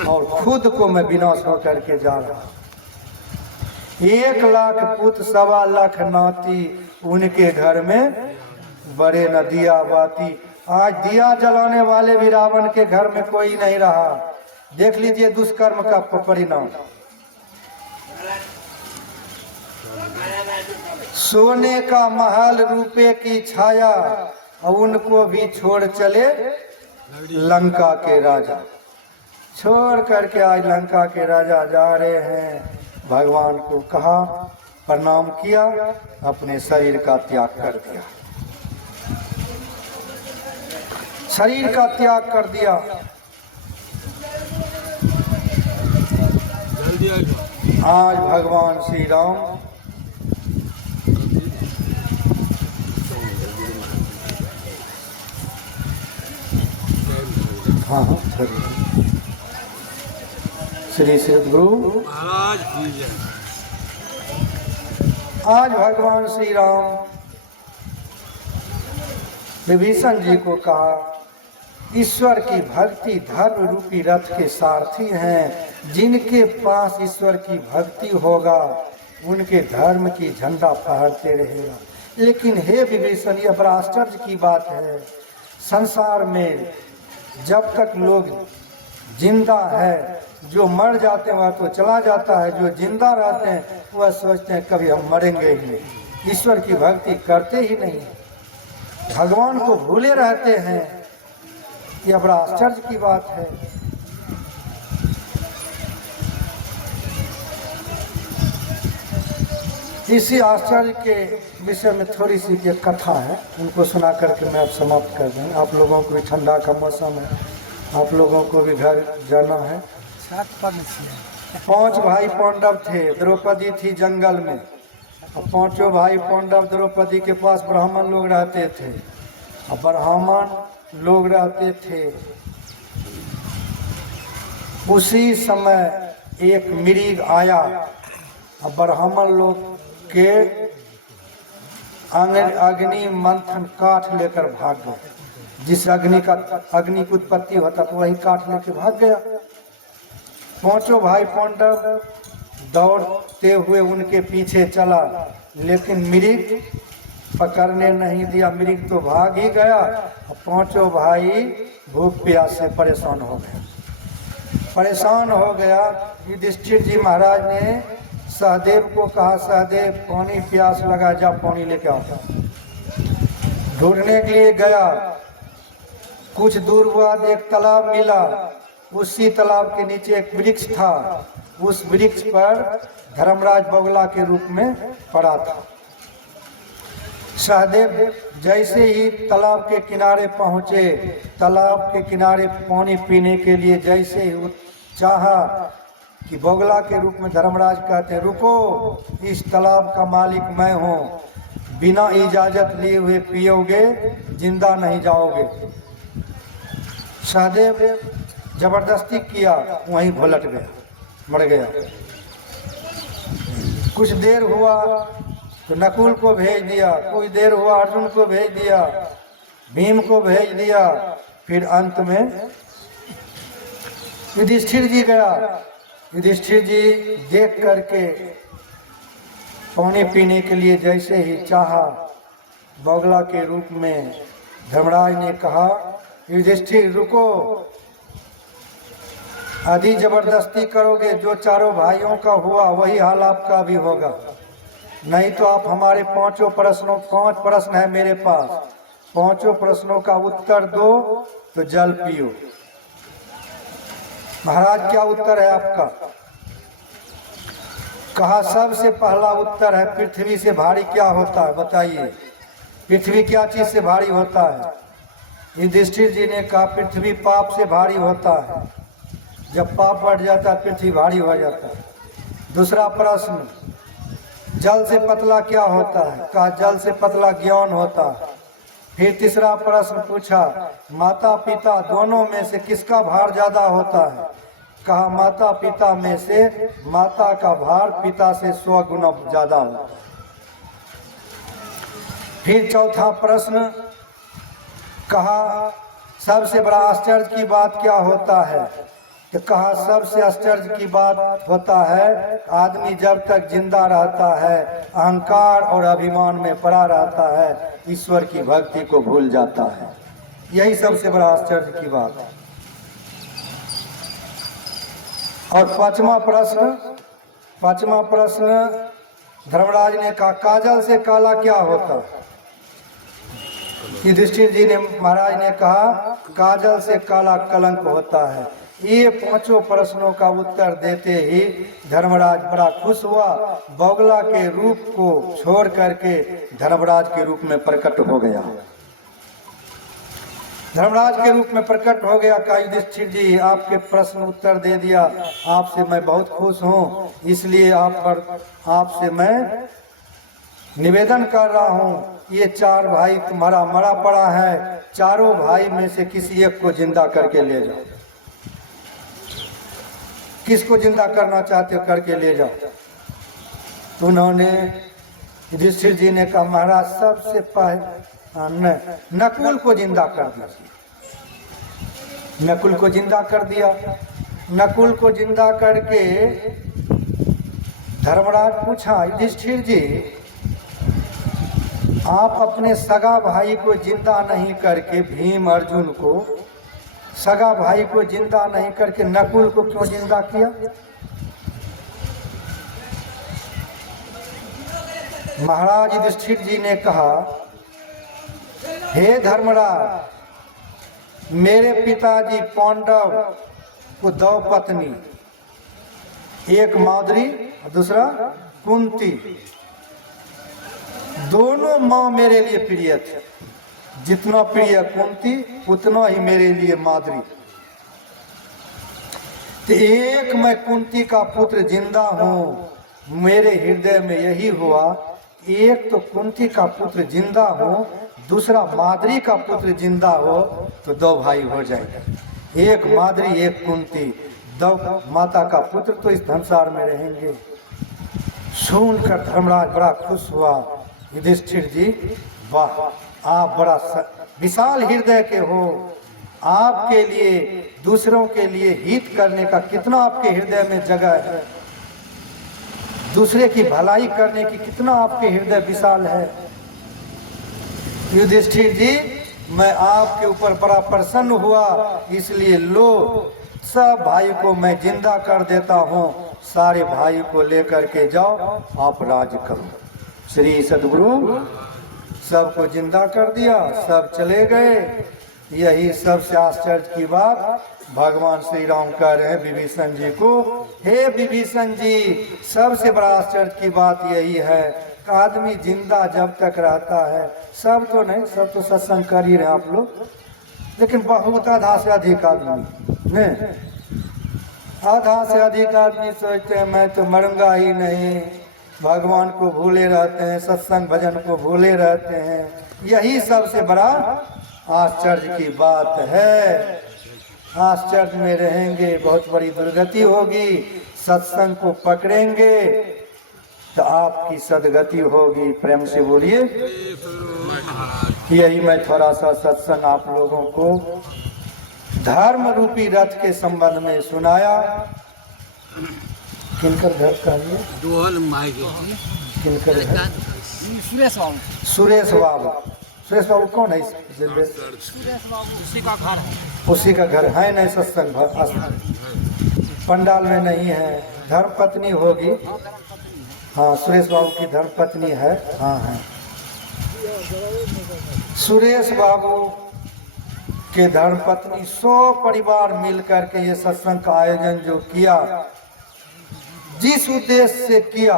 और खुद को मैं विनाश हो करके जा रहा हूँ। 1 लाख पुत्र 1.25 लाख नाती उनके घर में बड़े न दिया बाती। आज दिया जलाने वाले भी रावण के घर में कोई नहीं रहा। देख लीजिए दुष्कर्म का परिणाम। सोने का महल रुपए की छाया, उनको भी छोड़ चले लंका के राजा। छोड़ करके आज लंका के राजा जा रहे हैं। भगवान को कहा, प्रणाम किया, अपने शरीर का त्याग कर दिया। शरीर का त्याग कर दिया। आज भगवान श्री राम हाँ श्री सद्गुरु महाराज की जय। आज भगवान श्री राम विभीषण जी को कहा, ईश्वर की भक्ति धर्म रूपी रथ के सारथी हैं। जिनके पास ईश्वर की भक्ति होगा उनके धर्म की झंडा फहरते रहेगा। लेकिन हे विभीषण, यह बड़ा आश्चर्य की बात है। संसार में जब तक लोग जिंदा है, जो मर जाते हैं वह तो चला जाता है, जो जिंदा रहते हैं वह सोचते हैं कभी हम मरेंगे ही नहीं। ईश्वर की भक्ति करते ही नहीं, भगवान को भूले रहते हैं। यह बड़ा आश्चर्य की बात है। इसी आश्चर्य के विषय में थोड़ी सी एक कथा है, उनको सुना करके मैं अब समाप्त कर दूँ। आप लोगों को भी ठंडा का मौसम है, आप लोगों को भी घर जाना है। 5 भाई पांडव थे, द्रौपदी थी जंगल में। और 5 भाई पांडव द्रौपदी के पास ब्राह्मण लोग रहते थे। और ब्राह्मण लोग रहते थे। उसी समय एक मृग आया और ब्राह्मण लोग के अग्नि मंथन काठ लेकर भाग गए। जिस अग्नि की उत्पत्ति होता तो वही काठ लेकर भाग गया। 5 भाई पांडव दौड़ते हुए उनके पीछे चला, लेकिन मृग पकड़ने नहीं दिया। मृग तो भाग ही गया। 5 भाई भूख प्यास से परेशान हो गया। युधिष्ठिर जी महाराज ने सहदेव को कहा, सहदेव पानी प्यास लगा, जा पानी लेके आओ। ढूंढने के लिए गया। कुछ दूर बाद एक तालाब मिला। उसी तालाब के नीचे एक वृक्ष था। उस वृक्ष पर धर्मराज बगुला के रूप में पड़ा था। सहदेव जैसे ही तालाब के किनारे पहुंचे, तालाब के किनारे पानी पीने के लिए जैसे ही चाहा कि बोगला के रूप में धर्मराज कहते हैं, रुको, इस तालाब का मालिक मैं हूँ, बिना इजाजत लिए हुए पियोगे जिंदा नहीं जाओगे। सहदेव जबरदस्ती किया, वहीं भुलट गया, मर गया। कुछ देर हुआ तो नकुल को भेज दिया, कुछ देर हुआ अर्जुन को भेज दिया, भीम को भेज दिया, फिर अंत में युधिष्ठिर जी गया। युधिष्ठिर जी देख करके पानी पीने के लिए जैसे ही चाहा, बोगला के रूप में धर्मराज ने कहा, युधिष्ठिर रुको, यदि जबरदस्ती करोगे जो चारों भाइयों का हुआ वही हाल आपका भी होगा, नहीं तो आप हमारे पांच प्रश्न है मेरे पास, पांचों प्रश्नों का उत्तर दो तो जल पियो। महाराज क्या उत्तर है आपका? कहा सबसे पहला उत्तर है, पृथ्वी से भारी क्या होता है बताइए, पृथ्वी क्या चीज से भारी होता है? युधिष्ठिर जी ने कहा पृथ्वी पाप से भारी होता है, जब पाप बढ़ जाता है पृथ्वी भारी हो जाता है। दूसरा प्रश्न, जल से पतला क्या होता है? कहा जल से पतला ज्ञान होता है। फिर तीसरा प्रश्न पूछा, माता पिता दोनों में से किसका भार ज्यादा होता है? कहा माता पिता में से माता का भार पिता से 100 गुना ज्यादा होता है। फिर चौथा प्रश्न, कहा सबसे बड़ा आश्चर्य की बात क्या होता है? तो कहा सबसे आश्चर्य की बात होता है आदमी जब तक जिंदा रहता है अहंकार और अभिमान में पड़ा रहता है, ईश्वर की भक्ति को भूल जाता है, यही सबसे बड़ा आश्चर्य की बात है। और पांचवा प्रश्न धर्मराज ने कहा काजल से काला क्या होता है? युधिष्ठिर जी ने महाराज ने कहा काजल से काला कलंक होता है। ये पांचों प्रश्नों का उत्तर देते ही धर्मराज बड़ा खुश हुआ, बोगला के रूप को छोड़ करके धर्मराज के रूप में प्रकट हो गया। धर्मराज के रूप में प्रकट हो गया। कहा युधिष्ठिर जी आपके प्रश्न उत्तर दे दिया, आपसे मैं बहुत खुश हूँ, इसलिए आपसे मैं निवेदन कर रहा हूँ, ये चार भाई तुम्हारा मरा पड़ा है, चारों भाई में से किसी एक को जिंदा करके ले जाओ। किसको जिंदा करना चाहते हो करके ले जाओ। तो उन्होंने युधिष्ठिर जी ने कहा महाराज सबसे पहले नकुल को जिंदा कर दिया। नकुल को जिंदा कर दिया। नकुल को जिंदा करके धर्मराज पूछा युधिष्ठिर जी आप अपने सगा भाई को जिंदा नहीं करके, भीम अर्जुन को सगा भाई को जिंदा नहीं करके नकुल को क्यों जिंदा किया? महाराज युधिष्ठिर जी ने कहा हे धर्मराज, मेरे पिताजी पांडव को 2 पत्नी, एक माद्री और दूसरा कुंती, दोनों माँ मेरे लिए प्रिय थे। जितना प्रिय कुंती उतना ही मेरे लिए माद्री। तो एक मैं कुंती का पुत्र जिंदा हूँ, मेरे हृदय में यही हुआ, एक तो कुंती का पुत्र जिंदा हो, दूसरा माद्री का पुत्र जिंदा हो तो 2 भाई हो जाएगा। एक माद्री एक कुंती, 2 माता का पुत्र तो इस संसार में रहेंगे। सुनकर धर्मराज बड़ा खुश हुआ। युधिष्ठिर जी वाह, आप बड़ा विशाल हृदय के हो, आपके लिए दूसरों के लिए हित करने का कितना आपके हृदय में जगह है, दूसरे की भलाई करने की कितना आपके हृदय विशाल है। युधिष्ठिर जी मैं आपके ऊपर बड़ा प्रसन्न हुआ, इसलिए लो सब भाई को मैं जिंदा कर देता हूँ, सारे भाई को लेकर के जाओ, आप राज करो। श्री सद्गुरु सबको जिंदा कर दिया, सब चले गए। यही सबसे आश्चर्य की बात भगवान श्री राम कह रहे हैं विभीषण जी को, हे विभीषण जी सबसे बड़ा आश्चर्य की बात यही है आदमी जिंदा जब तक रहता है, सब तो नहीं, सब तो सत्संग कर ही रहे आप लोग, लेकिन बहुत आधा से अधिक आदमी नहीं, आधा से अधिक आदमी सोचते हैं मैं तो मरूंगा ही नहीं, भगवान को भूले रहते हैं, सत्संग भजन को भूले रहते हैं। यही सबसे बड़ा आश्चर्य की बात है। आश्चर्य में रहेंगे, बहुत बड़ी दुर्गति होगी। सत्संग को पकड़ेंगे तो आपकी सदगति होगी। प्रेम से बोलिए। यही मैं थोड़ा सा सत्संग आप लोगों को धर्म रूपी रथ के संबंध में सुनाया। किनकर घर का ये? दोहल माई किनकर घर? सुरेश बाबू। सुरेश बाबू। सुरेश बाबू कौन है? सुरेश बाबू उसी का घर है। उसी का घर है नहीं सत्संग पंडाल में नहीं है। धर्म पत्नी होगी। हाँ, सुरेश बाबू की धर्म पत्नी है। हाँ है। सुरेश बाबू के धर्म पत्नी 100 परिवार मिलकर के ये सत्संग का आयोजन जो किया, जिस उद्देश्य से किया,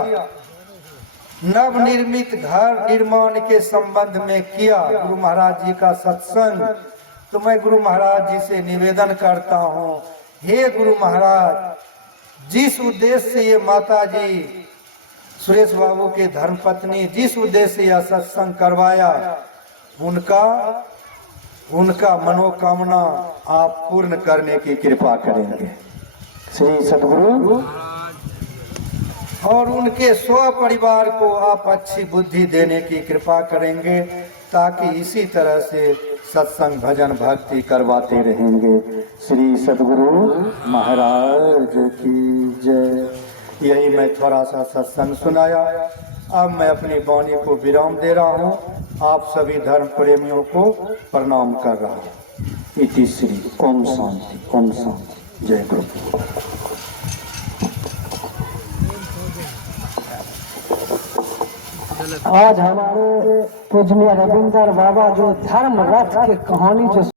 नवनिर्मित घर निर्माण के संबंध में किया, गुरु महाराज जी का सत्संग। तो मैं गुरु महाराज जी से निवेदन करता हूँ, हे गुरु महाराज, जिस उद्देश्य से ये माता जी सुरेश बाबू के धर्मपत्नी जिस उद्देश्य से यह सत्संग करवाया, उनका मनोकामना आप पूर्ण करने की कृपा करेंगे श्री सद्गुरु। और उनके 100 परिवार को आप अच्छी बुद्धि देने की कृपा करेंगे, ताकि इसी तरह से सत्संग भजन भक्ति करवाते रहेंगे। श्री सद्गुरु महाराज की जय। यही मैं थोड़ा सा सत्संग सुनाया। अब मैं अपनी वाणी को विराम दे रहा हूँ। आप सभी धर्म प्रेमियों को प्रणाम कर रहा हूँ। इति श्री। ओम शांति, ओम शांति। जय गुरु। आज हमारे पूजनीय रविंदर बाबा जो धर्म रथ की कहानी जो